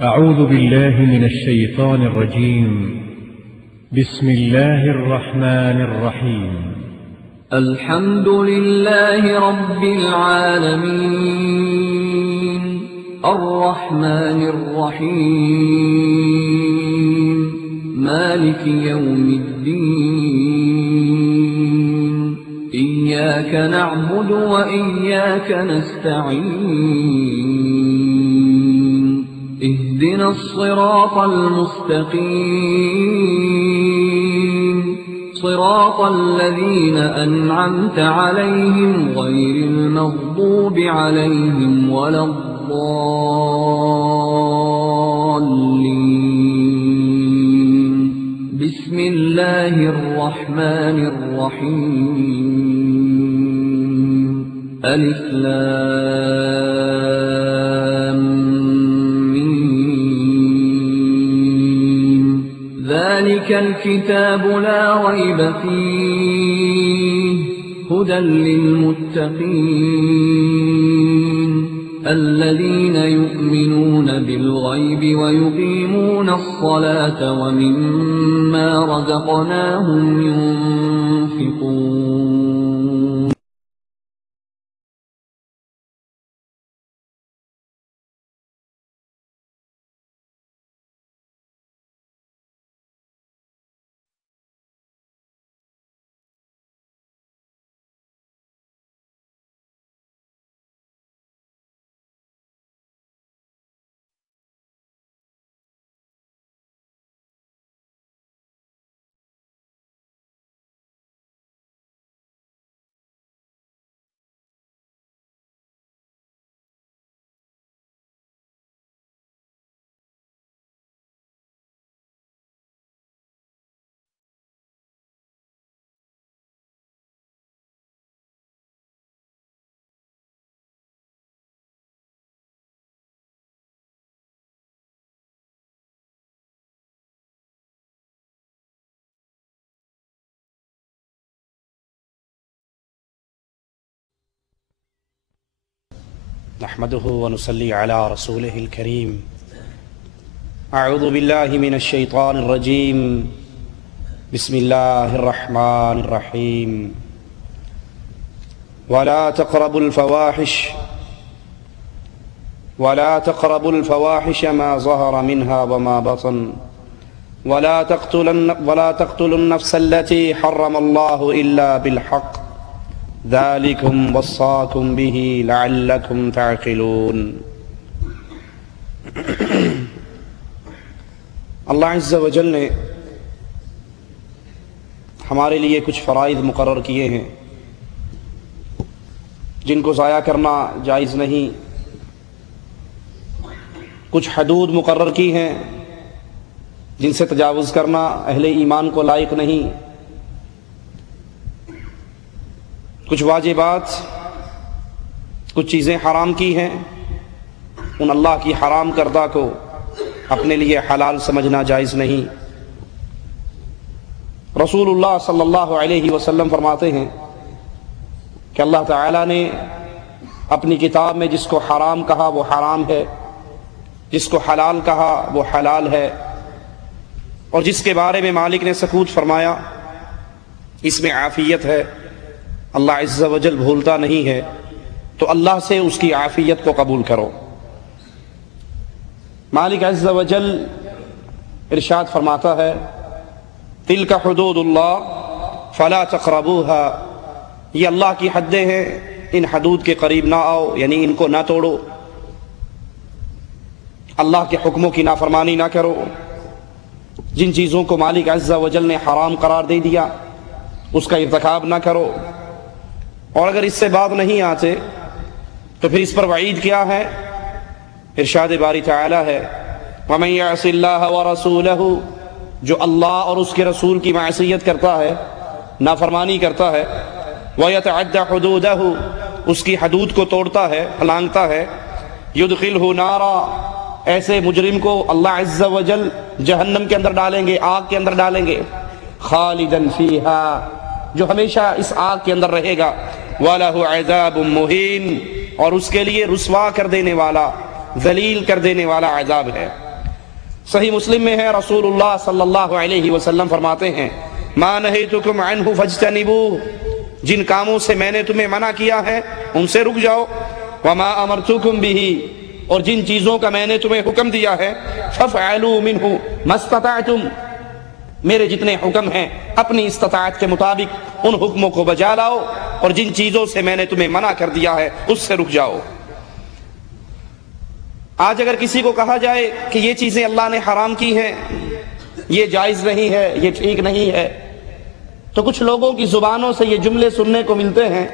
أعوذ بالله من الشيطان الرجيم. بسم الله الرحمن الرحيم. الحمد لله رب العالمين الرحمن الرحيم مالك يوم الدين إياك نعبد وإياك نستعين اهدنا الصراط المستقيم صراط الذين أنعمت عليهم غير المغضوب عليهم ولا الضالين. بسم الله الرحمن الرحيم. ألف لام ميم. ذلك الكتاب لا ريب فيه هدى للمتقين الذين يؤمنون بالغيب ويقيمون الصلاة ومما رزقناهم ينفقون. نحمده ونصلي على رسوله الكريم. أعوذ بالله من الشيطان الرجيم. بسم الله الرحمن الرحيم. ولا تقربوا الفواحش ما ظهر منها وما بطن ولا تقتلوا النفس التي حرم الله إلا بالحق ذلكم وصاكم به لعلكم تعقلون. اللہ عز و جل نے ہمارے لیے کچھ فرائض مقرر کیے ہیں جن کو ضائع کرنا جائز نہیں، کچھ حدود مقرر کی ہیں جن سے تجاوز کرنا اہل ایمان کو لائق نہیں، کچھ واجبات، کچھ چیزیں حرام کی ہیں، ان اللہ کی حرام کردہ کو اپنے لیے حلال سمجھنا جائز نہیں۔ رسول اللہ صلی اللہ علیہ وسلم فرماتے ہیں کہ اللہ تعالیٰ نے اپنی کتاب میں جس کو حرام کہا وہ حرام ہے، جس کو حلال کہا وہ حلال ہے، اور جس کے بارے میں مالک نے سکوت فرمایا اس میں عافیت ہے، اللہ عز و جل بھولتا نہیں ہے، تو اللہ سے اس کی عافیت کو قبول کرو۔ مالک عز و جل ارشاد فرماتا ہے تلک حدود اللہ فلا تقربوها، یہ اللہ کی حدیں ہیں، ان حدود کے قریب نہ آؤ، یعنی ان کو نہ توڑو، اللہ کے حکموں کی نافرمانی نہ کرو، جن چیزوں کو مالک عز و جل نے حرام قرار دے دیا اس کا ارتکاب نہ کرو، اور اگر اس سے بعد نہیں آتے تو پھر اس پر وعید کیا ہے؟ ارشاد باری تعالی ہے وَمَن يَعْصِ اللَّهَ وَرَسُولَهُ، جو اللہ اور اس کے رسول کی معصیت کرتا ہے، نافرمانی کرتا ہے، وَيَتَعَدَّ حُدُودَهُ، اس کی حدود کو توڑتا ہے، لانگتا ہے، يُدْخِلْهُ نَارًا، ایسے مجرم کو اللہ عز و جل جہنم کے اندر ڈالیں گے، آگ کے اندر ڈالیں گے، خالدن فیہا، جو ہمیشہ اس آگ کے اندر رہے گا، وَلَهُ عَذَابٌ مُّهِينٌ، اور اس کے لیے رسوا کر دینے والا، ذلیل کر دینے والا عذاب ہے۔ صحیح مسلم میں ہے، رسول اللہ صلی اللہ علیہ وسلم فرماتے ہیں ما نہیتکم عنہ فاجتنبوہ، جن کاموں سے میں نے تمہیں منع کیا ہے ان سے رک جاؤ، وما امرتکم بہ، اور جن چیزوں کا میں نے تمہیں حکم دیا ہے فافعلوا منہ ما استطعتم، میرے جتنے حکم ہیں اپنی استطاعت کے مطابق ان حکموں کو بجا لاؤ، اور جن چیزوں سے میں نے تمہیں منع کر دیا ہے اس سے رک جاؤ۔ آج اگر کسی کو کہا جائے کہ یہ چیزیں اللہ نے حرام کی ہیں، یہ جائز نہیں ہے، یہ ٹھیک نہیں ہے، تو کچھ لوگوں کی زبانوں سے یہ جملے سننے کو ملتے ہیں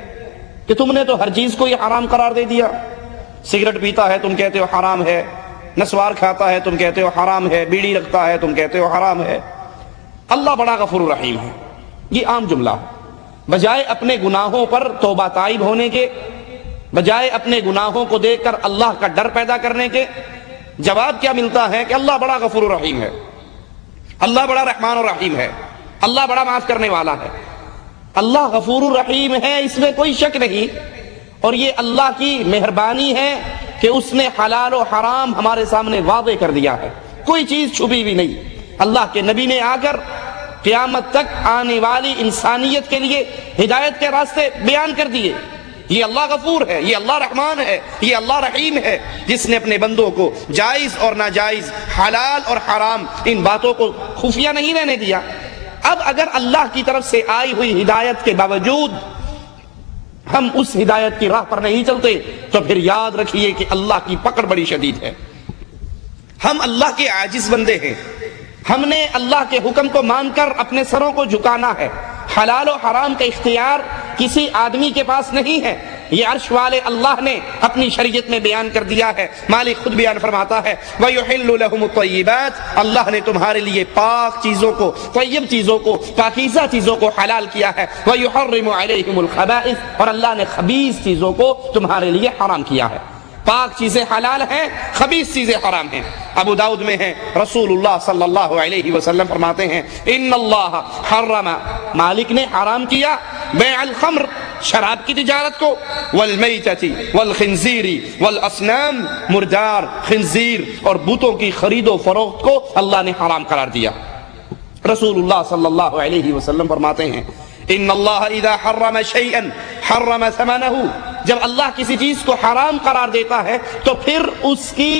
کہ تم نے تو ہر چیز کو یہ حرام قرار دے دیا، سگریٹ پیتا ہے تم کہتے ہو حرام ہے، نسوار کھاتا ہے تم کہتے ہو حرام ہے، بیڑی رکھتا ہے تم کہتے ہو حرام ہے۔ اللہ بڑا غفور رحیم ہے، یہ عام جملہ ہے۔ بجائے اپنے گناہوں پر توبہ تائب ہونے کے، بجائے اپنے گناہوں کو دیکھ کر اللہ کا ڈر پیدا کرنے کے، جواب کیا ملتا ہے کہ اللہ بڑا غفور رحیم ہے، اللہ بڑا رحمان و رحیم ہے، اللہ بڑا معاف کرنے والا ہے۔ اللہ غفور رحیم ہے، اس میں کوئی شک نہیں، اور یہ اللہ کی مہربانی ہے کہ اس نے حلال و حرام ہمارے سامنے واضح کر دیا ہے، کوئی چیز چھپی بھی نہیں۔ اللہ کے نبی نے آ کر قیامت تک آنے والی انسانیت کے لیے ہدایت کے راستے بیان کر دیے۔ یہ اللہ غفور ہے، یہ اللہ رحمان ہے، یہ اللہ رحیم ہے، جس نے اپنے بندوں کو جائز اور ناجائز، حلال اور حرام، ان باتوں کو خفیہ نہیں رہنے دیا۔ اب اگر اللہ کی طرف سے آئی ہوئی ہدایت کے باوجود ہم اس ہدایت کی راہ پر نہیں چلتے تو پھر یاد رکھیے کہ اللہ کی پکڑ بڑی شدید ہے۔ ہم اللہ کے عاجز بندے ہیں، ہم نے اللہ کے حکم کو مان کر اپنے سروں کو جھکانا ہے۔ حلال و حرام کا اختیار کسی آدمی کے پاس نہیں ہے، یہ عرش والے اللہ نے اپنی شریعت میں بیان کر دیا ہے۔ مالک خود بیان فرماتا ہے وَيُحِلُّ لَهُمُ الطَّيِّبَاتِ، اللہ نے تمہارے لیے پاک چیزوں کو، طیب چیزوں کو، پاکیزہ چیزوں کو حلال کیا ہے۔ وَيُحَرِّمُ عَلَيْهِمُ الْخَبَائِثَ، اور اللہ نے خبیث چیزوں کو تمہارے لیے حرام کیا ہے۔ پاک چیزیں حلال ہیں، خبیث چیزیں حرام ہیں۔ ابو داؤد میں ہے، رسول اللہ صلی اللہ علیہ وسلم فرماتے ہیں ان اللہ حرم، مالک نے حرام کیا بیع الخمر، شراب کی تجارت کو، والمیتۃ والخنزیر والاصنام، مردار، خنزیر اور بتوں کی خرید و فروخت کو اللہ نے حرام قرار دیا۔ رسول اللہ صلی اللہ علیہ وسلم فرماتے ہیں ان اللہ اذا حرم شیئا حرم ثمنہ، جب اللہ کسی چیز کو حرام قرار دیتا ہے تو پھر اس کی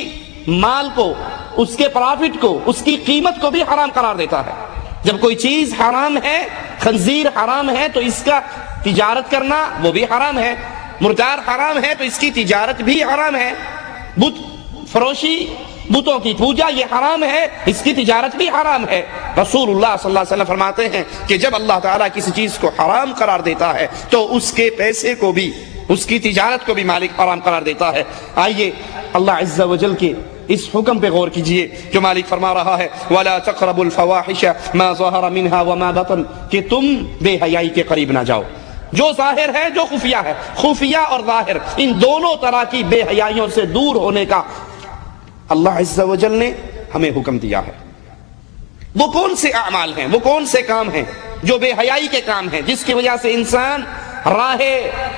مال کو، اس کے پرافٹ کو، اس کی قیمت کو بھی حرام قرار دیتا ہے۔ جب کوئی چیز حرام ہے، خنزیر حرام ہے تو اس کا تجارت کرنا وہ بھی حرام ہے، مردار حرام ہے تو اس کی تجارت بھی حرام ہے، بت فروشی، بتوں کی پوجا یہ حرام ہے، اس کی تجارت بھی حرام ہے۔ رسول اللہ صلی اللہ علیہ وسلم فرماتے ہیں کہ جب اللہ تعالیٰ کسی چیز کو حرام قرار دیتا ہے تو اس کے پیسے کو بھی، اس کی تجارت کو بھی مالک حرام قرار دیتا ہے۔ آئیے اللہ عز و جل کے اس حکم پہ غور کیجئے جو مالک فرما رہا ہے وَلَا تَقْرَبُوا الْفَوَاحِشَ مَا ظَهَرَ مِنْهَا وَمَا بَطَنَ، کہ تم بے حیائی کے قریب نہ جاؤ، جو ظاہر ہے جو خفیہ ہے، خفیہ اور ظاہر ان دونوں طرح کی بے حیائیوں سے دور ہونے کا اللہ عز و جل نے ہمیں حکم دیا ہے۔ وہ کون سے اعمال ہیں، وہ کون سے کام ہیں جو بے حیائی کے کام ہیں، جس کی وجہ سے انسان راہ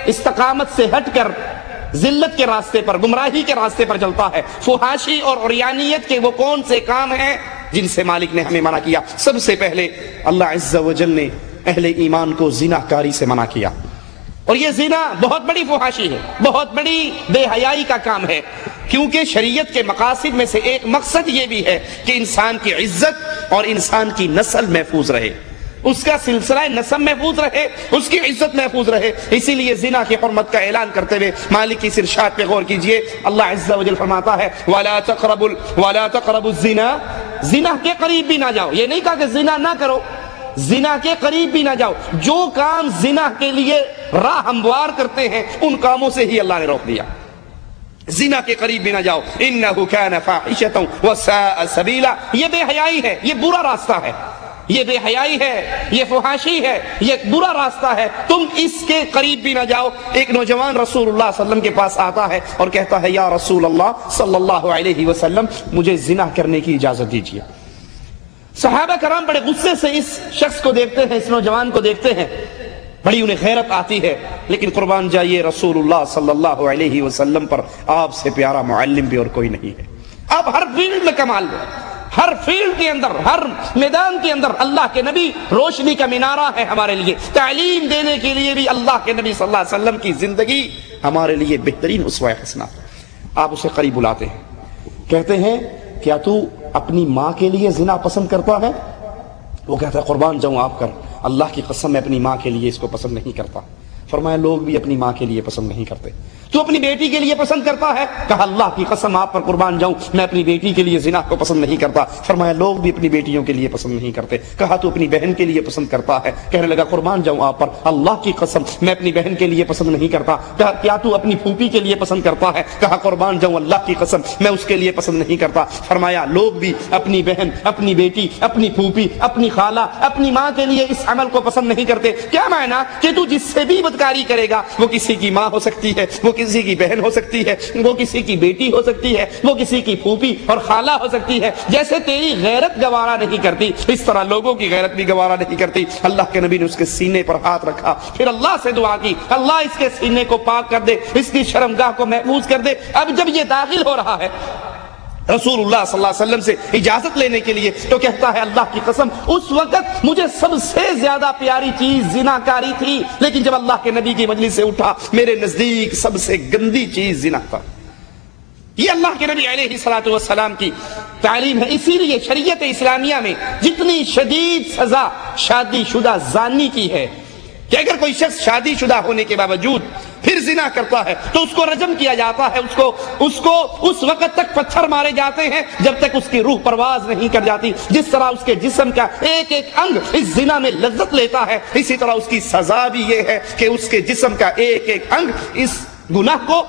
استقامت سے ہٹ کر ذلت کے راستے پر، گمراہی کے راستے پر چلتا ہے۔ فحاشی اور عریانیت کے وہ کون سے کام ہیں جن سے مالک نے ہمیں منع کیا؟ سب سے پہلے اللہ عز و جل نے اہل ایمان کو زنا کاری سے منع کیا، اور یہ زنا بہت بڑی فحاشی ہے، بہت بڑی بے حیائی کا کام ہے، کیونکہ شریعت کے مقاصد میں سے ایک مقصد یہ بھی ہے کہ انسان کی عزت اور انسان کی نسل محفوظ رہے، اس کا سلسلہ نسب محفوظ رہے، اس کی عزت محفوظ رہے۔ اسی لیے زنا کی حرمت کا اعلان کرتے ہوئے مالک کی ارشاد پہ غور کیجئے، اللہ عز و جل فرماتا ہے وَلَا تَقْرَبُوا الزِّنَا، زنا کے قریب بھی نہ جاؤ۔ یہ نہیں کہا کہ زنا نہ کرو، زنا کے قریب بھی نہ جاؤ۔ جو کام زنا کے لیے راہ ہموار کرتے ہیں ان کاموں سے ہی اللہ نے روک دیا، زنا کے قریب بھی نہ جاؤ۔ إِنَّهُ كَانَ فَاحِشَةً وَسَاءَ سَبِيلًا، یہ بے حیائی ہے، یہ برا راستہ ہے، یہ بے حیائی ہے، یہ فحاشی ہے، یہ برا راستہ ہے، تم اس کے قریب بھی نہ جاؤ۔ ایک نوجوان رسول اللہ صلی اللہ علیہ وسلم کے پاس آتا ہے اور کہتا ہے یا رسول اللہ صلی اللہ علیہ وسلم مجھے زنا کرنے کی اجازت دیجیے۔ صحابہ کرام بڑے غصے سے اس شخص کو دیکھتے ہیں، اس نوجوان کو دیکھتے ہیں، بڑی انہیں غیرت آتی ہے، لیکن قربان جائیے رسول اللہ صلی اللہ علیہ وسلم پر آپ سے پیارا معلم بھی اور کوئی نہیں ہے۔ آپ ہر فیلڈ میں کمال میں، ہر فیلڈ کے اندر، ہر میدان کے اندر اللہ کے نبی روشنی کا مینارہ ہے ہمارے لیے. تعلیم دینے کے لیے بھی اللہ کے نبی صلی اللہ علیہ وسلم کی زندگی ہمارے لیے بہترین اسوہ حسنہ. آپ اسے قریب بلاتے ہیں، کہتے ہیں کیا تو اپنی ماں کے لیے زنا پسند کرتا ہے؟ وہ کہتا ہے قربان جاؤں آپ کر، اللہ کی قسم میں اپنی ماں کے لیے اس کو پسند نہیں کرتا. فرمایا لوگ بھی اپنی ماں کے لیے پسند نہیں کرتے. تو اپنی بیٹی کے لیے پسند کرتا ہے؟ کہا اللہ کی قسم آپ پر قربان جاؤں میں اپنی بیٹی کے لیے زنا کو پسند نہیں کرتا. فرمایا لوگ بھی اپنی بیٹیوں کے لیے پسند نہیں کرتے. کہا تو اپنی بہن کے لیے پسند کرتا ہے؟ کہنے لگا قربان جاؤں آپ پر اللہ کی قسم میں اپنی بہن کے لیے پسند نہیں کرتا. کہا کیا تو اپنی پھوپھی کے لیے پسند کرتا ہے؟ کہا قربان جاؤں اللہ کی قسم میں اس کے لیے پسند نہیں کرتا. فرمایا لوگ بھی اپنی بہن، اپنی بیٹی، اپنی پھوپھی، اپنی خالہ، اپنی ماں کے لیے اس عمل کو پسند نہیں کرتے. کیا معنی کہ تو جس سے بھی بدکاری کرے گا وہ کسی کی ماں ہو سکتی ہے، وہ کسی کی بہن ہو سکتی ہے، وہ کسی کی بیٹی ہو سکتی ہے، وہ کسی کی پھوپھی اور خالہ ہو سکتی ہے. جیسے تیری غیرت گوارا نہیں کرتی اس طرح لوگوں کی غیرت بھی گوارا نہیں کرتی. اللہ کے نبی نے اس کے سینے پر ہاتھ رکھا، پھر اللہ سے دعا کی اللہ اس کے سینے کو پاک کر دے، اس کی شرمگاہ کو محفوظ کر دے. اب جب یہ داخل ہو رہا ہے رسول اللہ صلی اللہ علیہ وسلم سے اجازت لینے کے لیے تو کہتا ہے اللہ کی قسم اس وقت مجھے سب سے زیادہ پیاری چیز زناکاری تھی، لیکن جب اللہ کے نبی کی مجلس سے اٹھا میرے نزدیک سب سے گندی چیز زنا تھا. یہ اللہ کے نبی علیہ الصلوۃ والسلام کی تعلیم ہے. اسی لیے شریعت اسلامیہ میں جتنی شدید سزا شادی شدہ زانی کی ہے کہ اگر کوئی شخص شادی شدہ ہونے کے باوجود پھر زنا کرتا ہے تو اس کو رجم کیا جاتا ہے، اس کو اس وقت تک پتھر مارے جاتے ہیں جب تک اس کی روح پرواز نہیں کر جاتی. جس طرح اس کے جسم کا ایک ایک انگ اس زنا میں لذت لیتا ہے، اسی طرح اس کی سزا بھی یہ ہے کہ اس کے جسم کا ایک ایک انگ اس گناہ کو،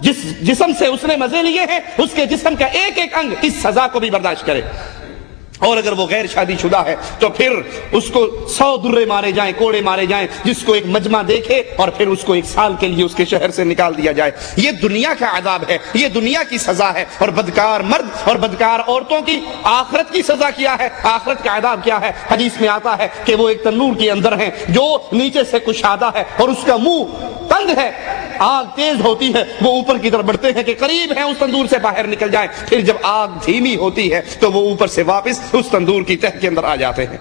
جس جسم سے اس نے مزے لیے ہیں، اس کے جسم کا ایک ایک انگ اس سزا کو بھی برداشت کرے. اور اگر وہ غیر شادی شدہ ہے تو پھر اس کو 100 درے مارے جائیں، کوڑے مارے جائیں، جس کو ایک مجمع دیکھے اور پھر اس کو 1 سال کے لیے اس کے شہر سے نکال دیا جائے. یہ دنیا کا عذاب ہے، یہ دنیا کی سزا ہے. اور بدکار مرد اور بدکار عورتوں کی آخرت کی سزا کیا ہے، آخرت کا عذاب کیا ہے؟ حدیث میں آتا ہے کہ وہ ایک تنور کے اندر ہیں جو نیچے سے کشادہ ہے اور اس کا منہ تنگ ہے، آگ تیز ہوتی ہے، وہ اوپر کی طرف بڑھتے ہیں کہ قریب ہیں اس تندور سے باہر نکل جائیں، پھر جب آگ دھیمی ہوتی ہے تو وہ اوپر سے واپس اس تندور کی تہ کے اندر آ جاتے ہیں.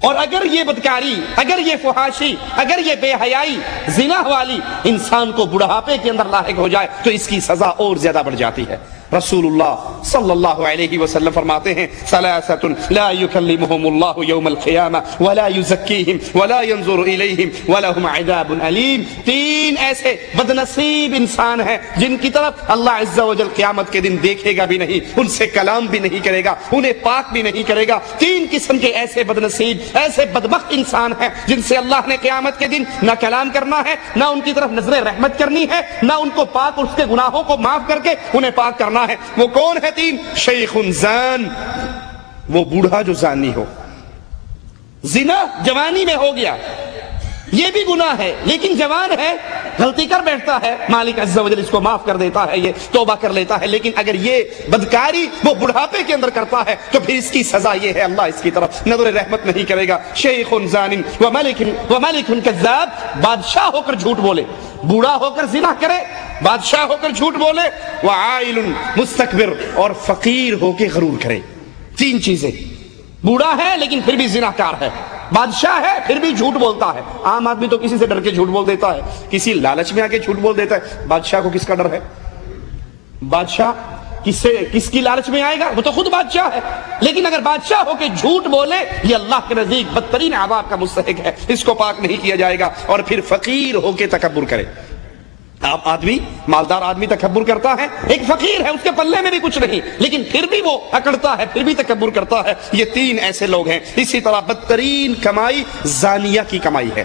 اور اگر یہ بدکاری، اگر یہ فحاشی، اگر یہ بے حیائی زنا والی انسان کو بڑھاپے کے اندر لاحق ہو جائے تو اس کی سزا اور زیادہ بڑھ جاتی ہے. رسول اللہ صلی اللہ علیہ وسلم فرماتے ہیں ثلاثۃ لا یکلمہم اللہ یوم القیامہ ولا یزکیہم ولا ینظر الیہم ولہم عذاب علیم. 3 ایسے بدنصیب انسان ہیں جن کی طرف اللہ عز و جل قیامت کے دن دیکھے گا بھی نہیں، ان سے کلام بھی نہیں کرے گا، انہیں پاک بھی نہیں کرے گا. 3 قسم کے ایسے بدنصیب، ایسے بدبخت انسان ہیں جن سے اللہ نے قیامت کے دن نہ کلام کرنا ہے، نہ ان کی طرف نظر رحمت کرنی ہے، نہ ان کو پاک اور اس کے گناہوں کو معاف کر کے انہیں پاک کرنا ہے. وہ کون ہے 3؟ شیخ زان، وہ بوڑھا جو زانی ہو. زنا جوانی میں ہو گیا، یہ بھی گناہ ہے لیکن جوان ہے، غلطی کر بیٹھتا ہے، مالک عز و جل اس کو معاف کر دیتا ہے، یہ توبہ کر لیتا ہے. لیکن اگر یہ بدکاری وہ بڑھاپے کے اندر کرتا ہے تو پھر اس کی سزا یہ ہے اللہ اس کی طرف نظر رحمت نہیں کرے گا. شیخ زان وملک کذاب، بادشاہ ہو کر جھوٹ بولے، بوڑھا ہو کر زنا کرے، بادشاہ ہو کر جھوٹ بولے، وعائل مستکبر، اور فقیر ہو کے غرور کرے. 3 چیزیں. بوڑھا ہے لیکن پھر بھی زناکار ہے، بادشاہ ہے پھر بھی جھوٹ بولتا ہے. عام آدمی تو کسی سے ڈر کے جھوٹ بول دیتا ہے، کسی لالچ میں آ کے جھوٹ بول دیتا ہے. بادشاہ کو کس کا ڈر ہے؟ بادشاہ کس کی لالچ میں آئے گا؟ وہ تو خود بادشاہ ہے. لیکن اگر بادشاہ ہو کے جھوٹ بولے یہ اللہ کے نزدیک بدترین عذاب کا مستحق ہے، اس کو پاک نہیں کیا جائے گا. اور پھر فقیر ہو کے تکبر کرے. آپ آدمی، مالدار آدمی تکبر کرتا ہے، ایک فقیر ہے اس کے پلے میں بھی کچھ نہیں لیکن پھر بھی وہ اکڑتا ہے، پھر بھی تکبر کرتا ہے. یہ 3 ایسے لوگ ہیں. اسی طرح بدترین کمائی زانیہ کی کمائی ہے.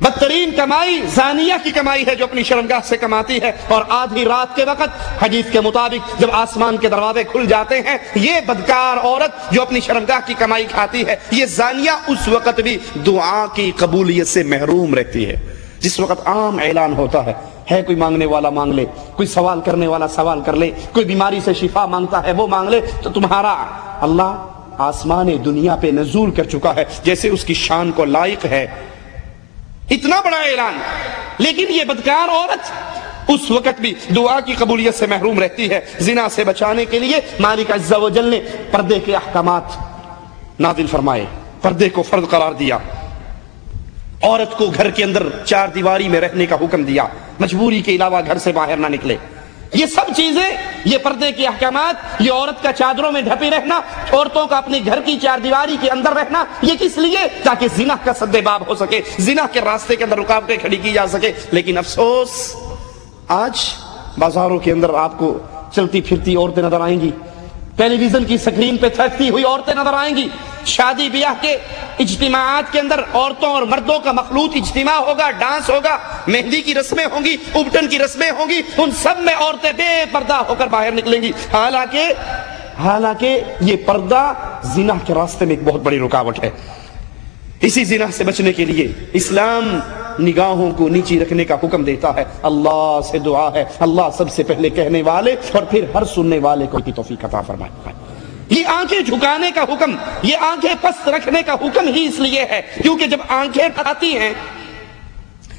بدترین کمائی زانیہ کی کمائی ہے جو اپنی شرمگاہ سے کماتی ہے. اور آدھی رات کے وقت حدیث کے مطابق جب آسمان کے دروازے کھل جاتے ہیں یہ بدکار عورت جو اپنی شرمگاہ کی کمائی کھاتی ہے، یہ زانیہ اس وقت بھی دعا کی قبولیت سے محروم رہتی ہے. جس وقت عام اعلان ہوتا ہے کوئی مانگنے والا مانگ لے، کوئی سوال کرنے والا سوال کر لے، کوئی بیماری سے شفا مانگتا ہے وہ مانگ لے، تو تمہارا اللہ آسمان دنیا پہ نزول کر چکا ہے جیسے اس کی شان کو لائق ہے. اتنا بڑا اعلان. لیکن یہ بدکار عورت اس وقت بھی دعا کی قبولیت سے محروم رہتی ہے۔ زنا سے بچانے کے لیے مالک عز و جل نے پردے کے احکامات نازل فرمائے، پردے کو فرض قرار دیا، عورت کو گھر کے اندر 4 دیواری میں رہنے کا حکم دیا، مجبوری کے علاوہ گھر سے باہر نہ نکلے۔ یہ سب چیزیں، یہ پردے کے احکامات، یہ عورت کا چادروں میں ڈھپی رہنا، عورتوں کا اپنے گھر کی 4 دیواری کے اندر رہنا، یہ کس لیے؟ تاکہ زنا کا سد باب ہو سکے، زنا کے راستے کے اندر رکاوٹیں کھڑی کی جا سکے۔ لیکن افسوس، آج بازاروں کے اندر آپ کو چلتی پھرتی عورتیں نظر آئیں گی، ٹیلی ویژن کی سکرین پہ تھکتی ہوئی عورتیں نظر آئیں گی، شادی بیاہ کے اجتماعات کے اندر عورتوں اور مردوں کا مخلوط اجتماع ہوگا، ڈانس ہوگا، مہندی کی رسمیں ہوں گی، ابٹن کی رسمیں ہوں گی، ان سب میں عورتیں بے پردہ ہو کر باہر نکلیں گی۔ حالانکہ یہ پردہ زنا کے راستے میں ایک بہت بڑی رکاوٹ ہے۔ اسی زنا سے بچنے کے لیے اسلام نگاہوں کو نیچی رکھنے کا حکم دیتا ہے۔ اللہ سے دعا ہے اللہ سب سے پہلے کہنے والے اور پھر ہر سننے والے کو کی توفیق عطا فرمائے۔ یہ آنکھیں جھکانے کا حکم، یہ آنکھیں پست رکھنے کا حکم ہی اس لیے ہے کیونکہ جب آنکھیں آتی ہیں،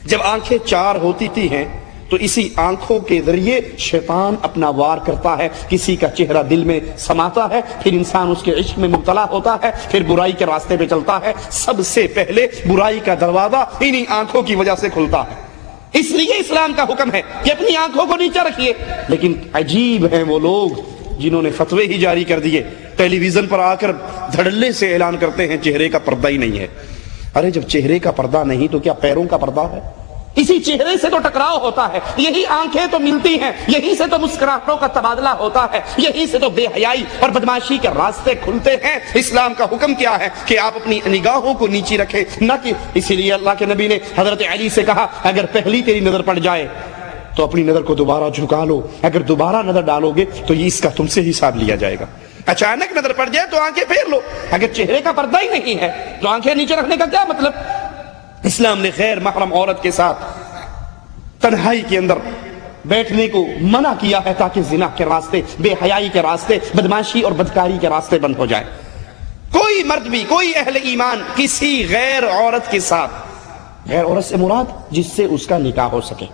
جب آنکھیں 4 ہوتی ہیں تو اسی آنکھوں کے ذریعے شیطان اپنا وار کرتا ہے، کسی کا چہرہ دل میں سماتا ہے، پھر انسان اس کے عشق میں مبتلا ہوتا ہے، پھر برائی کے راستے پہ چلتا ہے۔ سب سے پہلے برائی کا دروازہ انہی آنکھوں کی وجہ سے کھلتا ہے۔ اس لیے اسلام کا حکم ہے کہ اپنی آنکھوں کو نیچے رکھیے۔ لیکن عجیب ہیں وہ لوگ جنہوں نے فتوے ہی جاری کر دیے، ٹیلی ویژن پر آ کر دھڑلے سے اعلان کرتے ہیں چہرے کا پردہ ہی نہیں ہے۔ ارے جب چہرے کا پردہ نہیں تو کیا پیروں کا پردہ ہے؟ اسی چہرے سے تو ٹکراؤ ہوتا ہے، یہی آنکھیں تو ملتی ہیں، یہی سے تو مسکراہٹوں کا تبادلہ ہوتا ہے، یہی سے تو بے حیائی اور بدمعاشی کے راستے کھلتے ہیں۔ اسلام کا حکم کیا ہے کہ آپ اپنی نگاہوں کو نیچی رکھیں، نہ کہ اسی لیے اللہ کے نبی نے حضرت علی سے کہا اگر پہلی تیری نظر پڑ جائے تو اپنی نظر کو دوبارہ جھکا لو، اگر دوبارہ نظر ڈالو گے تو یہ اس کا تم سے حساب لیا جائے گا۔ اچانک نظر پڑ جائے تو آنکھیں پھیر لو، اگر چہرے کا پردہ ہی نہیں ہے تو آنکھیں نیچے رکھنے کا کیا مطلب؟ اسلام نے غیر محرم عورت کے ساتھ تنہائی کے اندر بیٹھنے کو منع کیا ہے تاکہ زنا کے راستے، بے حیائی کے راستے، بدمعاشی اور بدکاری کے راستے بند ہو جائے۔ کوئی مرد بھی، کوئی اہل ایمان کسی غیر عورت کے ساتھ، غیر عورت سے مراد جس سے اس کا نکاح ہو سکے،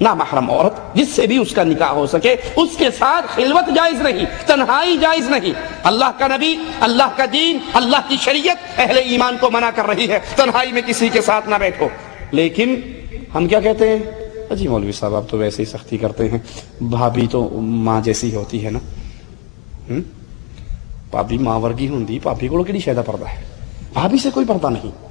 نا محرم عورت جس سے بھی اس کا نکاح ہو سکے، اس کے ساتھ خلوت جائز نہیں، تنہائی جائز نہیں۔ اللہ کا نبی، اللہ کا دین، اللہ کی شریعت اہل ایمان کو منع کر رہی ہے تنہائی میں کسی کے ساتھ نہ بیٹھو۔ لیکن ہم کیا کہتے ہیں؟ جی مولوی صاحب آپ تو ویسے ہی سختی کرتے ہیں، بھابی تو ماں جیسی ہوتی ہے نا، بھابی ماں ورگی ہوندی، بھابی کو کیڑی شاید پردہ ہے؟ بھابی سے کوئی پردہ نہیں۔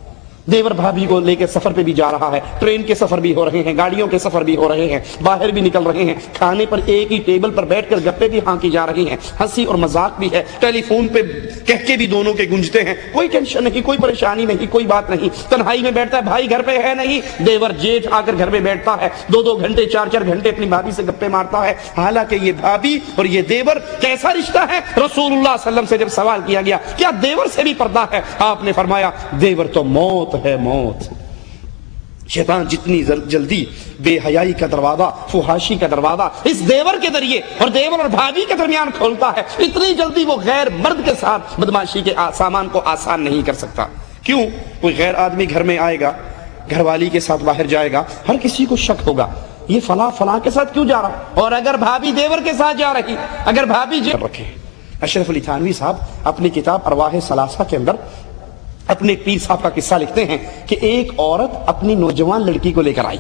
دیور بھابھی کو لے کے سفر پہ بھی جا رہا ہے، ٹرین کے سفر بھی ہو رہے ہیں، گاڑیوں کے سفر بھی ہو رہے ہیں، باہر بھی نکل رہے ہیں، کھانے پر ایک ہی ٹیبل پر بیٹھ کر گپے بھی ہانکی جا رہی ہیں، ہنسی اور مذاق بھی ہے، ٹیلی فون پہ کہہ کے بھی دونوں کے گونجتے ہیں، کوئی ٹینشن نہیں، کوئی پریشانی نہیں، کوئی بات نہیں۔ تنہائی میں بیٹھتا ہے، بھائی گھر پہ ہے نہیں، دیور جیٹھ آ کر گھر میں بیٹھتا ہے، 2 گھنٹے 4 گھنٹے اپنی بھابھی سے گپے مارتا ہے۔ حالانکہ یہ بھابھی اور یہ دیور کیسا رشتہ ہے؟ رسول اللہ صلی اللہ علیہ وسلم سے جب سوال کیا گیا کیا دیور سے بھی پردہ ہے، آپ نے فرمایا دیور تو موت ہے، موت۔ شیطان جتنی جلدی بے حیائی کا دروازہ، فحاشی کا دروازہ اس دیور کے ذریعے اور دیور اور بھابھی کے درمیان کھولتا ہے، اتنی جلدی وہ غیر مرد کے ساتھ بدمعاشی کے سامان کو آسان نہیں کر سکتا۔ کیوں؟ کوئی غیر آدمی گھر میں آئے گا، گھر والی کے ساتھ باہر جائے گا، ہر کسی کو شک ہوگا یہ فلاں کے ساتھ کیوں جا رہا، اور اگر بھابھی دیور کے ساتھ جا رہی، اگر بھابھی رکھے۔ اشرف علی تھانوی صاحب اپنی کتاب ارواح ثلاثہ کے اندر اپنے پیر صاحب کا قصہ لکھتے ہیں کہ ایک عورت اپنی نوجوان لڑکی کو لے کر آئی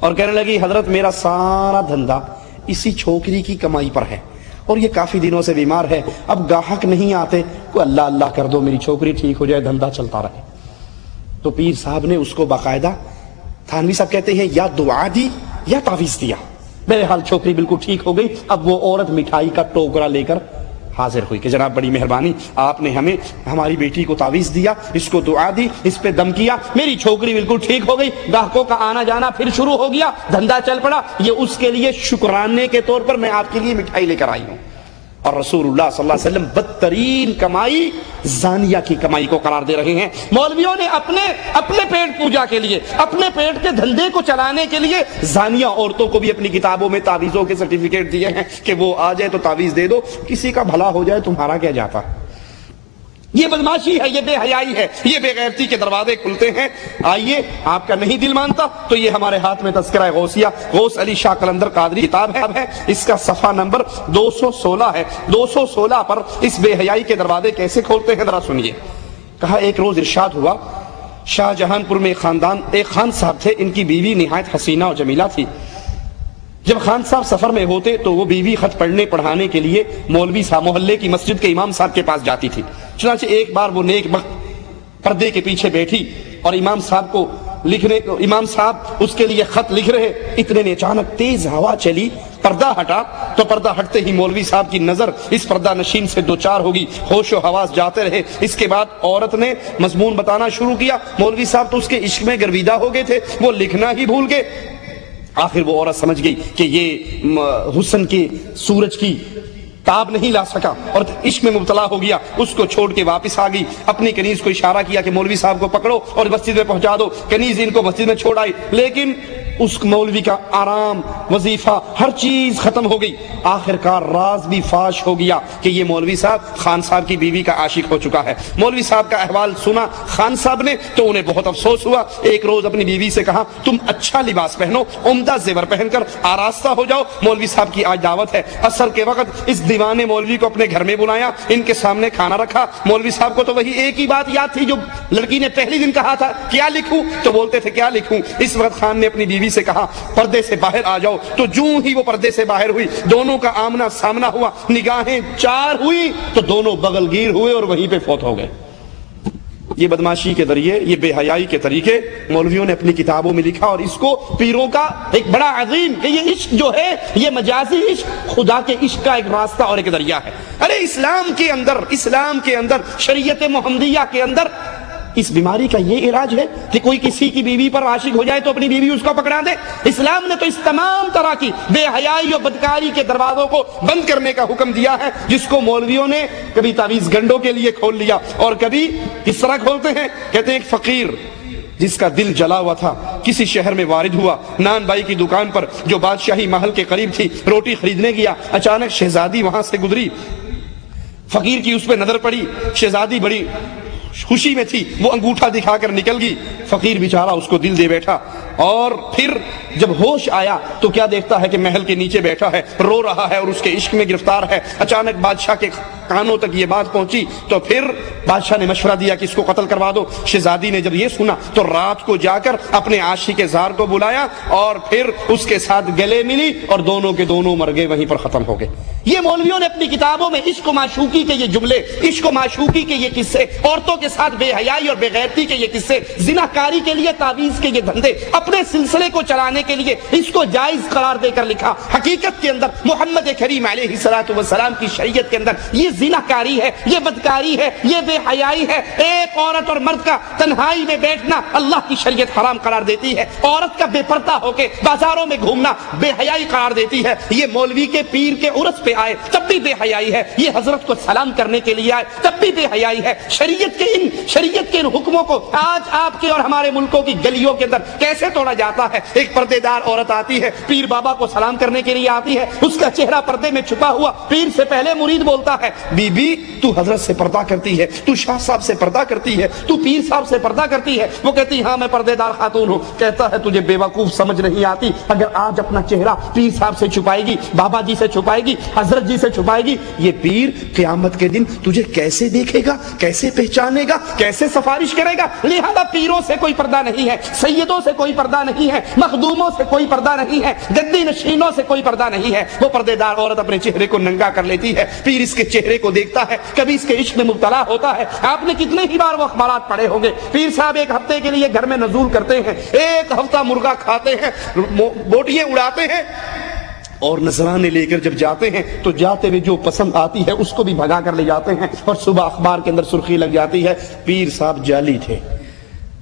اور کہنے لگی حضرت میرا سارا دھندا اسی چھوکری کی کمائی پر ہے اور یہ کافی دنوں سے بیمار ہے، اب گاہک نہیں آتے، کوئی اللہ اللہ کر دو میری چھوکری ٹھیک ہو جائے، دھندا چلتا رہے۔ تو پیر صاحب نے اس کو باقاعدہ، تھانوی صاحب کہتے ہیں یا دعا دی یا تعویذ دیا، بہرحال چھوکری بالکل ٹھیک ہو گئی۔ اب وہ عورت مٹھائی کا ٹوکرا لے کر حاضر ہوئی کہ جناب بڑی مہربانی، آپ نے ہمیں ہماری بیٹی کو تعویذ دیا، اس کو دعا دی، اس پہ دم کیا، میری چھوکری بالکل ٹھیک ہو گئی، گاہکوں کا آنا جانا پھر شروع ہو گیا، دھندا چل پڑا، یہ اس کے لیے شکرانے کے طور پر میں آپ کے لیے مٹھائی لے کر آئی ہوں۔ اور رسول اللہ صلی اللہ علیہ وسلم بدترین کمائی زانیہ کی کمائی کو قرار دے رہے ہیں۔ مولویوں نے اپنے پیٹ پوجا کے لیے، اپنے پیٹ کے دھندے کو چلانے کے لیے زانیہ عورتوں کو بھی اپنی کتابوں میں تعویذوں کے سرٹیفکیٹ دیے ہیں کہ وہ آ جائے تو تعویذ دے دو، کسی کا بھلا ہو جائے تمہارا کیا جاتا۔ یہ بدماشی ہے، یہ بے حیائی ہے، یہ بے غیرتی کے دروازے کھلتے ہیں۔ آئیے، آپ کا نہیں دل مانتا تو یہ ہمارے ہاتھ میں تذکرہ غوثیہ غوث علی شاہ قلندر قادری کتاب ہے، اس کا صفحہ نمبر 216 ہے۔ 216 پر اس بے حیائی کے دروازے کیسے کھولتے ہیں ذرا سنیے۔ کہا ایک روز ارشاد ہوا، شاہ جہان پور میں ایک خان صاحب تھے، ان کی بیوی نہایت حسینہ اور جمیلہ تھی۔ جب خان صاحب سفر میں ہوتے تو وہ بیوی خط پڑھنے پڑھانے کے لیے مولوی صاحب محلے کی مسجد کے امام صاحب کے پاس جاتی تھی۔ چنانچہ ایک بار وہ نیک بخت پردے کے پیچھے بیٹھی اور امام صاحب اس کے لیے خط لکھ رہے، اتنے میں اچانک تیز ہوا چلی، پردہ ہٹا تو پردہ ہٹتے ہی مولوی صاحب کی نظر اس پردہ نشین سے دوچار ہوگی، ہوش و حواس جاتے رہے۔ اس کے بعد عورت نے مضمون بتانا شروع کیا۔ مولوی صاحب تو اس کے عشق میں گرویدہ ہو گئے تھے، وہ لکھنا ہی بھول گئے۔ آخر وہ عورت سمجھ گئی کہ یہ حسن کے سورج کی تاب نہیں لا سکا اور عشق میں مبتلا ہو گیا، اس کو چھوڑ کے واپس آ گئی۔ اپنی کنیز کو اشارہ کیا کہ مولوی صاحب کو پکڑو اور مسجد میں پہنچا دو۔ کنیز ان کو مسجد میں چھوڑ آئی، لیکن اس مولوی کا آرام، وظیفہ، ہر چیز ختم ہو گئی۔ آخرکار راز بھی فاش ہو گیا کہ یہ مولوی صاحب خان صاحب کی بیوی کا عاشق ہو چکا ہے۔ مولوی صاحب کا احوال سنا خان صاحب نے تو انہیں بہت افسوس ہوا۔ ایک روز اپنی بیوی سے کہا، تم اچھا لباس پہنو، عمدہ زیور پہن کر آراستہ ہو جاؤ، مولوی صاحب کی آج دعوت ہے۔ عصر کے وقت اس دیوانے مولوی کو اپنے گھر میں بلایا، ان کے سامنے کھانا رکھا۔ مولوی صاحب کو تو وہی ایک ہی بات یاد تھی جو لڑکی نے پہلی دن کہا تھا، کیا لکھوں؟ تو بولتے تھے کیا لکھوں۔ اس وقت خان نے اپنی بیوی سے کہا، پردے سے باہر آ جاؤ۔ تو جوں ہی وہ پردے سے باہر ہوئی، دونوں کا آمنا سامنا ہوا، نگاہیں چار ہوئی تو دونوں بغل گیر ہوئے اور وہیں پہ فوت ہو گئے۔ یہ بدماشی کے ذریعے، یہ بے حیائی کے طریقے مولویوں نے اپنی کتابوں میں لکھا، اور اس کو پیروں کا ایک بڑا عظیم کہ یہ عشق جو ہے، یہ مجازی عشق خدا کے عشق کا ایک راستہ اور ایک ذریعہ ہے۔ ارے اسلام کے اندر شریعت محمدیہ کے اندر اس بیماری کا یہ علاج ہے کہ کوئی کسی کی بیوی پر عاشق ہو جائے تو اپنی بیوی اس کو پکڑا دے۔ اسلام نے تو اس تمام طرح کی بے حیائی اور بدکاری کے دروازوں کو بند کرنے کا حکم دیا ہے، جس کو مولویوں نے کبھی تعویذ گنڈوں کے لیے کھول لیا اور کبھی کس طرح کھولتے ہیں۔ کہتے ہیں ایک فقیر جس کا دل جلا ہوا تھا کسی شہر میں وارد ہوا، نان بائی کی دکان پر جو بادشاہی محل کے قریب تھی روٹی خریدنے گیا۔ اچانک شہزادی وہاں سے گزری، فقیر کی اس پہ نظر پڑی، شہزادی بڑی خوشی میں تھی، وہ انگوٹھا دکھا کر نکل گئی۔ فقیر بیچارہ اس کو دل دے بیٹھا، اور پھر جب ہوش آیا تو کیا دیکھتا ہے کہ محل کے نیچے بیٹھا ہے، رو رہا ہے اور اس کے عشق میں گرفتار ہے۔ اچانک بادشاہ کے کانوں تک یہ بات پہنچی تو پھر بادشاہ نے مشورہ دیا کہ اس کو قتل کروا دو۔ شہزادی نے جب یہ سنا تو رات کو جا کر اپنے عاشق زار کو بلایا اور پھر اس کے ساتھ گلے ملی اور دونوں کے دونوں مر گئے، وہیں پر ختم ہو گئے۔ یہ مولویوں نے اپنی کتابوں میں عشق و معشوقی کے یہ جملے، عشق و معشوقی کے یہ قصے، عورتوں کے ساتھ بے حیائی اور بے غیرتی کے یہ قصے، زناکاری کے لیے تعویذ کے یہ دھندے، اپنے سلسلے کو چلانے کے لیے اس کو جائز قرار دے کر لکھا۔ حقیقت کے اندر محمد کریم علیہ السلام کی شریعت کے اندر یہ زناکاری ہے، یہ بدکاری ہے، یہ بے حیائی ہے۔ ایک عورت اور مرد کا تنہائی میں بیٹھنا اللہ کی شریعت حرام قرار دیتی ہے۔ عورت کا بے پردہ ہو کے بازاروں میں گھومنا بے حیائی قرار دیتی ہے۔ یہ مولوی کے پیر کے عرس پہ آئے تب بھی بے حیائی ہے، یہ حضرت کو سلام کرنے کے لیے آئے تب بھی بے حیائی ہے۔ شریعت کے ان حکموں کو آج آپ کے اور ہمارے ملکوں کی گلیوں کے اندر کیسے توڑا جاتا ہے۔ ایک پردے دار عورت آتی ہے، پیر بابا کو سلام کرنے کے لیے آتی ہے، اس کا چہرہ پردے میں چھپا ہوا، پیر سے پہلے مرید بولتا ہے، بی بی تو حضرت سے پردہ کرتی ہے، تو شاہ صاحب سے پردہ کرتی ہے، تو پیر صاحب سے پردہ کرتی ہے۔ وہ کہتی ہاں میں پردے دار خاتون ہوں۔ کہتا ہے تجھے بے وقوف سمجھ نہیں آتی، اگر آج اپنا چہرہ پیر صاحب سے چھپائے گی، بابا جی سے چھپائے گی، حضرت جی سے چھپائے گی، یہ پیر قیامت کے دن تجھے کیسے دیکھے گا، کیسے پہچانے گا، کیسے سفارش کرے گا۔ لہذا پیروں سے کوئی پردہ نہیں ہے، سیدوں سے کوئی پردہ نہیں ہے، مخدوموں سے کوئی پردہ نہیں ہے، گدی نشینوں سے کوئی پردہ نہیں ہے۔ وہ پردے دار عورت اپنے چہرے کو ننگا کر لیتی ہے، پیر اس کے چہرے کو دیکھتا ہے، کبھی اس کے عشق میں مبتلا ہوتا ہے۔ آپ نے کتنے ہی بار وہ اخبارات پڑھے ہوں گے، پیر صاحب ایک ہفتے کے لیے گھر میں نزول کرتے ہیں، ایک ہفتہ مرغا کھاتے ہیں، بوٹیاں اڑاتے ہیں، اور نذرانے لے کر جب جاتے ہیں تو جاتے ہوئے جو پسند آتی ہے اس کو بھی بھگا کر لے جاتے ہیں، اور صبح اخبار کے اندر سرخی لگ جاتی ہے پیر صاحب جعلی تھے،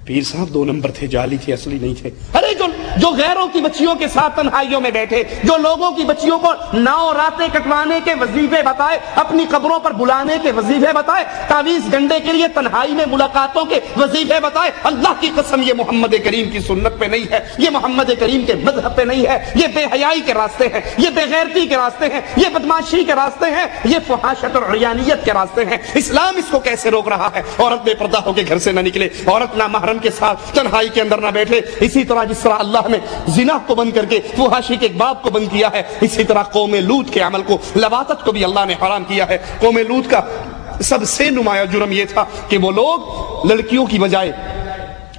پیر صاحب 2 نمبر تھے، جعلی تھے، اصلی نہیں تھے۔ ارے جو جو غیروں کی بچیوں کے ساتھ تنہائیوں میں بیٹھے، جو لوگوں کی بچیوں کو ناؤ راتیں کٹوانے کے وظیفے بتائے، اپنی قبروں پر بلانے کے وظیفے بتائے، تعویذ گنڈے کے لیے تنہائی میں ملاقاتوں کے وظیفے بتائے، اللہ کی قسم یہ محمد کریم کی سنت پہ نہیں ہے، یہ محمد کریم کے مذہب پہ نہیں ہے، یہ بے حیائی کے راستے ہیں، یہ بے غیرتی کے راستے ہیں، یہ بدماشی کے راستے ہیں، یہ فحاشت اور عریانیت کے راستے ہیں۔ اسلام اس کو کیسے روک رہا ہے؟ عورت بے پردہ ہو کے گھر سے نہ نکلے، عورت نہ محرم کے ساتھ تنہائی کے اندر نہ بیٹھے۔ اسی طرح جس طرح اللہ نے زنا کو بند کر کے فحاشی کے ایک باب کو بند کیا ہے، اسی طرح قوم لوط کے عمل کو، لواطت کو بھی اللہ نے حرام کیا ہے۔ قوم لوط کا سب سے نمایاں جرم یہ تھا کہ وہ لوگ لڑکیوں کی بجائے،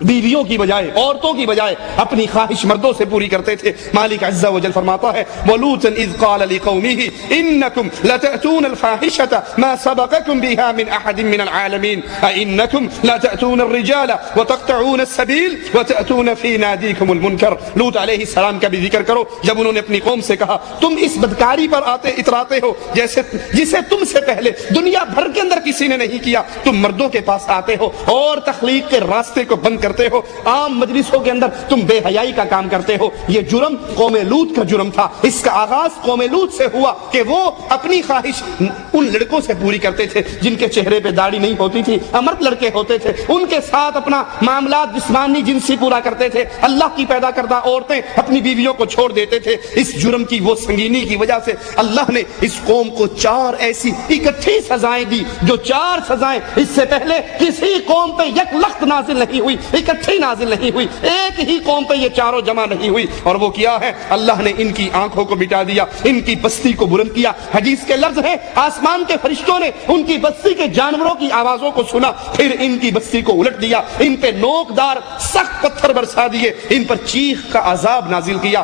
بیویوں کی بجائے، عورتوں کی بجائے اپنی خواہش مردوں سے پوری کرتے تھے۔ مالک عز و جل فرماتا ہے وَلُوطًا إِذْ قَالَ لِقَوْمِهِ إِنَّكُمْ لَتَأْتُونَ الْفَاحِشَةَ مَا سَبَقَكُمْ بِهَا مِنْ أَحَدٍ مِنَ الْعَالَمِينَ أَإِنَّكُمْ لَتَأْتُونَ الرِّجَالَ وَتَقْطَعُونَ السَّبِيلَ وَتَأْتُونَ فِي نَادِيكُمُ الْمُنكَرَ۔ لوط علیہ السلام کا بھی ذکر کرو جب انہوں نے اپنی قوم سے کہا تم اس بدکاری پر اتراتے ہو جسے تم سے پہلے دنیا بھر کے اندر کسی نے نہیں کیا، تم مردوں کے پاس آتے ہو اور تخلیق کے راستے کو بند کرتے ہو، عام مجلسوں کے اندر تم بے حیائی کا کام کرتے ہو۔ یہ جرم قوم لوط کا جرم تھا۔ اس کا آغاز قوم لوط سے ہوا کہ وہ اپنی خواہش ان لڑکوں سے پوری کرتے تھے جن کے چہرے پہ داڑھی نہیں ہوتی تھی، امرد لڑکے ہوتے تھے، ان کے ساتھ اپنا معاملات جسمانی جنسی پورا کرتے تھے۔ اللہ کی پیدا کردہ عورتیں اپنی بیویوں کو چھوڑ دیتے تھے۔ اس جرم کی وہ سنگینی کی وجہ سے اللہ نے اس قوم کو 4 ایسی اکٹھی سزائیں دی جو 4 سزائیں اس سے پہلے کسی قوم پہ یک لخت نازل نہیں ہوئی، اکٹھی نازل نہیں ہوئی، ایک ہی قوم پہ یہ چاروں جمع نہیں ہوئی۔ اور وہ کیا ہے؟ اللہ نے ان کی آنکھوں کو مٹا دیا، ان کی بستی کو بلند کیا۔ حدیث کے لفظ ہے آسمان کے فرشتوں نے ان کی بستی کے جانوروں کی آوازوں کو سنا، پھر ان کی بستی کو الٹ دیا، ان پہ نوکدار سخت پتھر برسا دیے، ان پر چیخ کا عذاب نازل کیا۔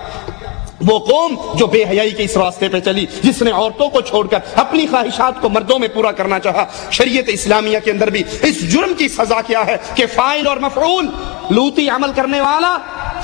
وہ قوم جو بے حیائی کے اس راستے پہ چلی، جس نے عورتوں کو چھوڑ کر اپنی خواہشات کو مردوں میں پورا کرنا چاہا۔ شریعت اسلامیہ کے اندر بھی اس جرم کی سزا کیا ہے کہ فاعل اور مفعول، لوطی عمل کرنے والا،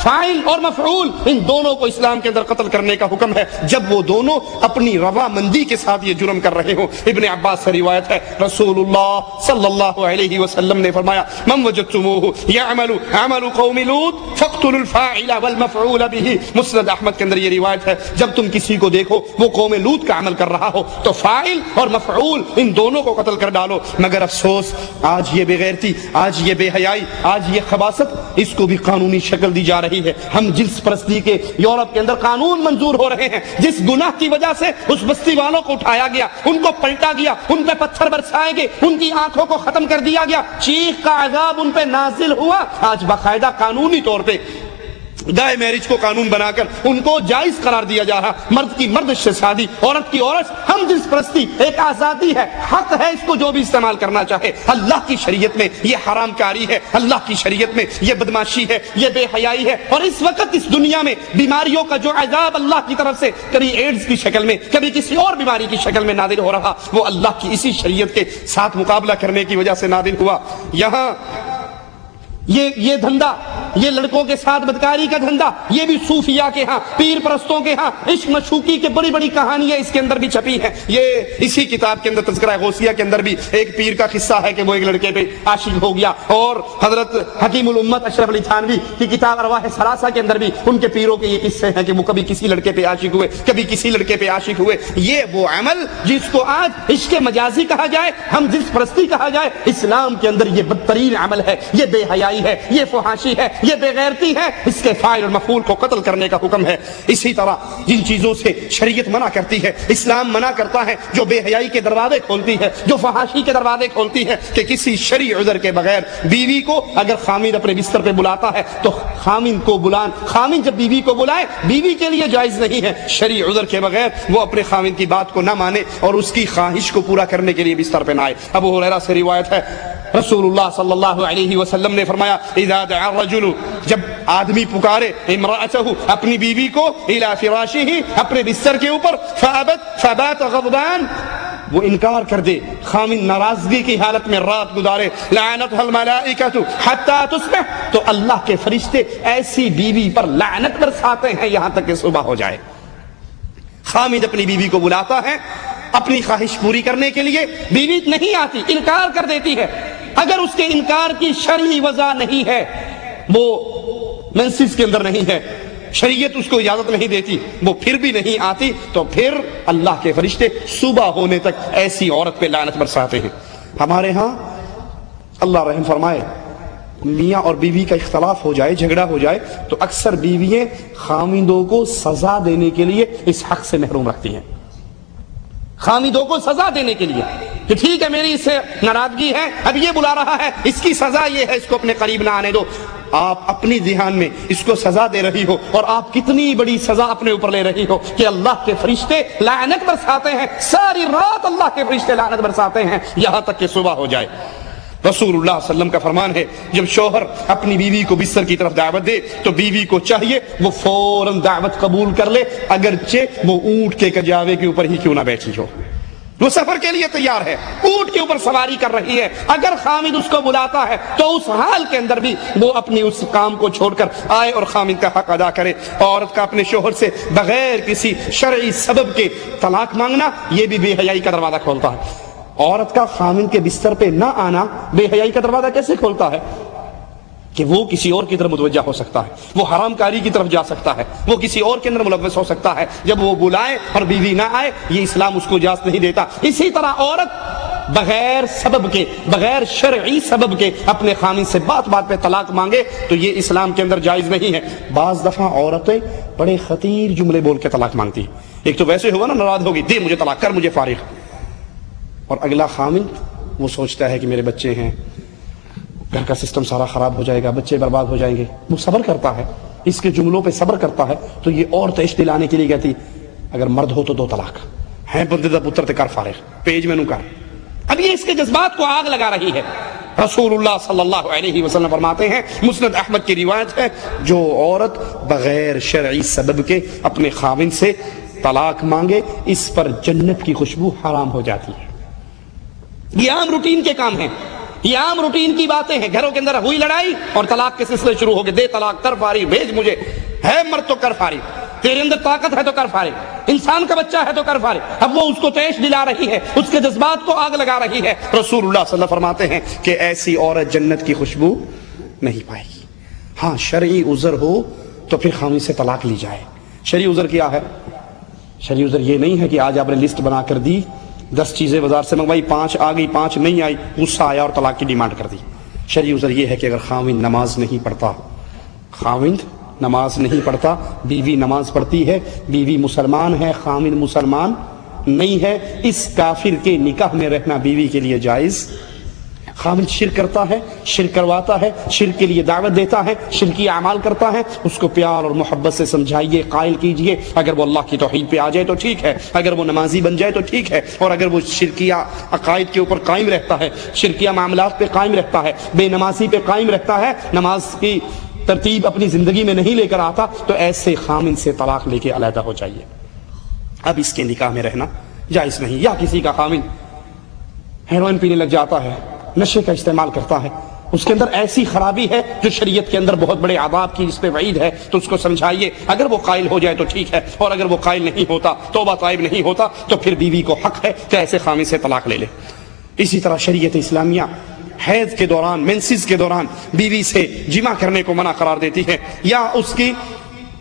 فاعل اور مفعول، ان دونوں کو اسلام کے اندر قتل کرنے کا حکم ہے جب وہ دونوں اپنی رضامندی کے ساتھ یہ جرم کر رہے ہوں۔ ابن عباس سے روایت ہے رسول اللہ صلی اللہ علیہ وسلم نے فرمایا من وجدتموه يعمل عمل قوم لوط فاقتلوا الفاعل والمفعول به۔ مسند احمد کے اندر یہ روایت ہے جب تم کسی کو دیکھو وہ قوم لوط کا عمل کر رہا ہو تو فاعل اور مفعول ان دونوں کو قتل کر ڈالو۔ مگر افسوس آج یہ بے غیرتی، آج یہ بے حیائی، آج یہ خباثت، اس کو بھی قانونی شکل دی جا رہی ہے۔ ہم جنس پرستی کے یورپ کے اندر قانون منظور ہو رہے ہیں، جس گناہ کی وجہ سے اس بستی والوں کو اٹھایا گیا، ان کو پلٹا گیا، ان پہ پتھر برسائے گئے، ان کی آنکھوں کو ختم کر دیا گیا، چیخ کا عذاب ان پہ نازل ہوا۔ آج باقاعدہ قانونی طور پہ گائے میرج کو قانون بنا کر ان کو جائز قرار دیا جا رہا، مرد کی مرد سے شادی، عورت کی عورت، ہم جنس پرستی ایک آزادی ہے، حق ہے اس کو جو بھی استعمال کرنا چاہے۔ اللہ کی شریعت میں یہ حرام کاری ہے، اللہ کی شریعت میں یہ بدماشی ہے، یہ بے حیائی ہے۔ اور اس وقت اس دنیا میں بیماریوں کا جو عذاب اللہ کی طرف سے کبھی ایڈز کی شکل میں، کبھی کسی اور بیماری کی شکل میں نازل ہو رہا، وہ اللہ کی اسی شریعت کے ساتھ مقابلہ کرنے کی وجہ سے نازل ہوا۔ یہاں یہ دھندا، یہ لڑکوں کے ساتھ بدکاری کا دھندا، یہ بھی صوفیاء کے ہاں، پیر پرستوں کے ہاں عشق مشوقی کے بڑی بڑی کہانیاں اس کے اندر بھی چھپی ہیں۔ یہ اسی کتاب کے اندر تذکرہ غوثیہ کے اندر بھی ایک پیر کا قصہ ہے کہ وہ ایک لڑکے پہ عاشق ہو گیا، اور حضرت حکیم الامت اشرف علی تھانوی کی کتاب ارواح ثلاثہ کے اندر بھی ان کے پیروں کے یہ قصے ہیں کہ وہ کبھی کسی لڑکے پہ عاشق ہوئے، کبھی کسی لڑکے پہ عاشق ہوئے۔ یہ وہ عمل جس کو آج عشق مجازی کہا جائے، ہم جنس پرستی کہا جائے، اسلام کے اندر یہ بدترین عمل ہے، یہ بے حیائی ہے، یہ فحاشی ہے، یہ بے غیرتی ہے، اس کے فاعل اور مفعول کو قتل کرنے کا حکم ہے۔ اسی طرح جن چیزوں سے شریعت منع کرتی ہے، اسلام منع کرتا ہے، جو بے حیائی کے دروازے کھولتی ہے، جو فحاشی کے دروازے کھولتی ہے، کہ کسی شرعی عذر کے بغیر بیوی کو اگر خامن اپنے بستر پہ بلاتا ہے تو خامن جب بیوی کو بلائے، بیوی کے لیے جائز نہیں ہے شرعی عذر کے بغیر وہ اپنے خامن کی بات کو نہ مانے اور اس کی خواہش کو پورا کرنے کے لیے بستر پہ نہ آئے۔ ابو ہریرہ سے روایت ہے رسول اللہ صلی اللہ علیہ وسلم نے فرمایا اذا دعا الرجل، جب آدمی پکارے امرأتہ اپنی بیوی کو الى فراشہ، اپنے بستر کے اوپر، فبات غضبان، وہ انکار کر دے، خامن ناراضگی کی حالت میں رات گزارے، لعنتها الملائکۃ حتی تصبح، تو اللہ کے فرشتے ایسی بیوی پر لعنت برساتے ہیں یہاں تک کہ صبح ہو جائے۔ خامن اپنی بیوی کو بلاتا ہے اپنی خواہش پوری کرنے کے لیے، بیوی نہیں آتی، انکار کر دیتی ہے۔ اگر اس کے انکار کی شرعی وجہ نہیں ہے، وہ منسس کے اندر نہیں ہے، شریعت اس کو اجازت نہیں دیتی، وہ پھر بھی نہیں آتی، تو پھر اللہ کے فرشتے صبح ہونے تک ایسی عورت پہ لعنت برساتے ہیں۔ ہمارے ہاں اللہ رحم فرمائے، میاں اور بیوی کا اختلاف ہو جائے، جھگڑا ہو جائے، تو اکثر بیوییں خاوندوں کو سزا دینے کے لیے اس حق سے محروم رکھتی ہیں، خاوندوں کو سزا دینے کے لیے کہ ٹھیک ہے میری اس سے ناراضگی ہے، اب یہ بلا رہا ہے، اس کی سزا یہ ہے، اس کو اپنے قریب نہ آنے دو۔ آپ اپنی ذہن میں اس کو سزا دے رہی ہو، اور آپ کتنی بڑی سزا اپنے اوپر لے رہی ہو کہ اللہ کے فرشتے لعنت برساتے ہیں، ساری رات اللہ کے فرشتے لعنت برساتے ہیں یہاں تک کہ صبح ہو جائے۔ رسول اللہ صلی اللہ علیہ وسلم کا فرمان ہے، جب شوہر اپنی بیوی کو بستر کی طرف دعوت دے تو بیوی کو چاہیے وہ فوراً دعوت قبول کر لے، اگرچہ وہ اونٹ کے کجاوے کے اوپر ہی کیوں نہ بیٹھی ہو، وہ سفر کے لیے تیار ہے، اونٹ کے اوپر سواری کر رہی ہے، اگر خامد اس کو بلاتا ہے تو اس حال کے اندر بھی وہ اپنی اس کام کو چھوڑ کر آئے اور خامد کا حق ادا کرے۔ عورت کا اپنے شوہر سے بغیر کسی شرعی سبب کے طلاق مانگنا یہ بھی بے حیائی کا دروازہ کھولتا ہے۔ عورت کا خامد کے بستر پہ نہ آنا بے حیائی کا دروازہ کیسے کھولتا ہے کہ وہ کسی اور کی طرف متوجہ ہو سکتا ہے، وہ حرام کاری کی طرف جا سکتا ہے، وہ کسی اور کے اندر ملوث ہو سکتا ہے جب وہ بلائے اور بیوی نہ آئے، یہ اسلام اس کو اجازت نہیں دیتا۔ اسی طرح عورت بغیر سبب کے، بغیر شرعی سبب کے اپنے خامد سے بات بات پہ طلاق مانگے تو یہ اسلام کے اندر جائز نہیں ہے۔ بعض دفعہ عورتیں بڑے خطیر جملے بول کے طلاق مانگتی ہیں، ایک تو ویسے ہوا نا ناراض ہوگی، دے مجھے طلاق، کر مجھے فارغ، اور اگلا خامد وہ سوچتا ہے کہ میرے بچے ہیں، گھر کا سسٹم سارا خراب ہو جائے گا، بچے برباد ہو جائیں گے، وہ صبر کرتا ہے، اس کے جملوں پہ صبر کرتا ہے، تو یہ اور تیش دلانے کے لیے کہتی اگر مرد ہو تو دو طلاق ہے، بندے دا پتر تے کر فارغ، پیج میں نو کر۔ اب یہ اس کے جذبات کو آگ لگا رہی ہے۔ رسول اللہ صلی اللہ علیہ وسلم فرماتے ہیں، مسند احمد کی روایت ہے، جو عورت بغیر شرعی سبب کے اپنے خاوند سے طلاق مانگے اس پر جنت کی خوشبو حرام ہو جاتی ہے۔ یہ عام روٹین کے کام ہیں، یہ عام روٹین کی باتیں ہیں، گھروں کے اندر ہوئی لڑائی اور طلاق کے سلسلے شروع ہو گئے، دے طلاق، کر فارغ، بھیج مجھے، ہے مرد تو کر فارغ، تیرے اندر طاقت ہے تو کر فارغ، انسان کا بچہ ہے تو کر فارغ۔ اب وہ اس کو تیش دلا رہی ہے، اس کے جذبات کو آگ لگا رہی ہے۔ رسول اللہ صلی اللہ علیہ وسلم فرماتے ہیں کہ ایسی عورت جنت کی خوشبو نہیں پائے گی۔ ہاں شرعی عذر ہو تو پھر خامد سے طلاق لی جائے۔ شرعی عذر کیا ہے؟ شرعی عذر یہ نہیں ہے کہ آج آپ نے لسٹ بنا کر دی، 10 چیزیں بازار سے منگوائی، 5 آ گئی، 5 نہیں آئی، غصہ آیا اور طلاق کی ڈیمانڈ کر دی۔ شرعی عذر یہ ہے کہ اگر خاوند نماز نہیں پڑھتا، خاوند نماز نہیں پڑھتا، بیوی نماز پڑھتی ہے، بیوی مسلمان ہے، خاوند مسلمان نہیں ہے، اس کافر کے نکاح میں رہنا بیوی کے لیے جائز۔ خاوند شرک کرتا ہے، شرک کرواتا ہے، شرک کے لیے دعوت دیتا ہے، شرکی اعمال کرتا ہے، اس کو پیار اور محبت سے سمجھائیے، قائل کیجئے، اگر وہ اللہ کی توحید پہ آ جائے تو ٹھیک ہے، اگر وہ نمازی بن جائے تو ٹھیک ہے، اور اگر وہ شرکیہ عقائد کے اوپر قائم رہتا ہے، شرکیہ معاملات پہ قائم رہتا ہے، بے نمازی پہ قائم رہتا ہے، نماز کی ترتیب اپنی زندگی میں نہیں لے کر آتا، تو ایسے خاوند سے طلاق لے کے علیحدہ ہو جائیے۔ اب اس کے نکاح میں رہنا جائز نہیں۔ یا کسی کا خاوند ہیروئن پینے لگ جاتا ہے، نشے کا استعمال کرتا ہے، اس کے اندر ایسی خرابی ہے جو شریعت کے اندر بہت بڑے عذاب کی جس پہ وعید ہے، تو اس کو سمجھائیے، اگر وہ قائل ہو جائے تو ٹھیک ہے، اور اگر وہ قائل نہیں ہوتا، توبہ طائب نہیں ہوتا، تو پھر بیوی کو حق ہے کہ ایسے خاوند سے طلاق لے لے۔ اسی طرح شریعت اسلامیہ حیض کے دوران، مینسز کے دوران بیوی سے جمع کرنے کو منع قرار دیتی ہے، یا اس کی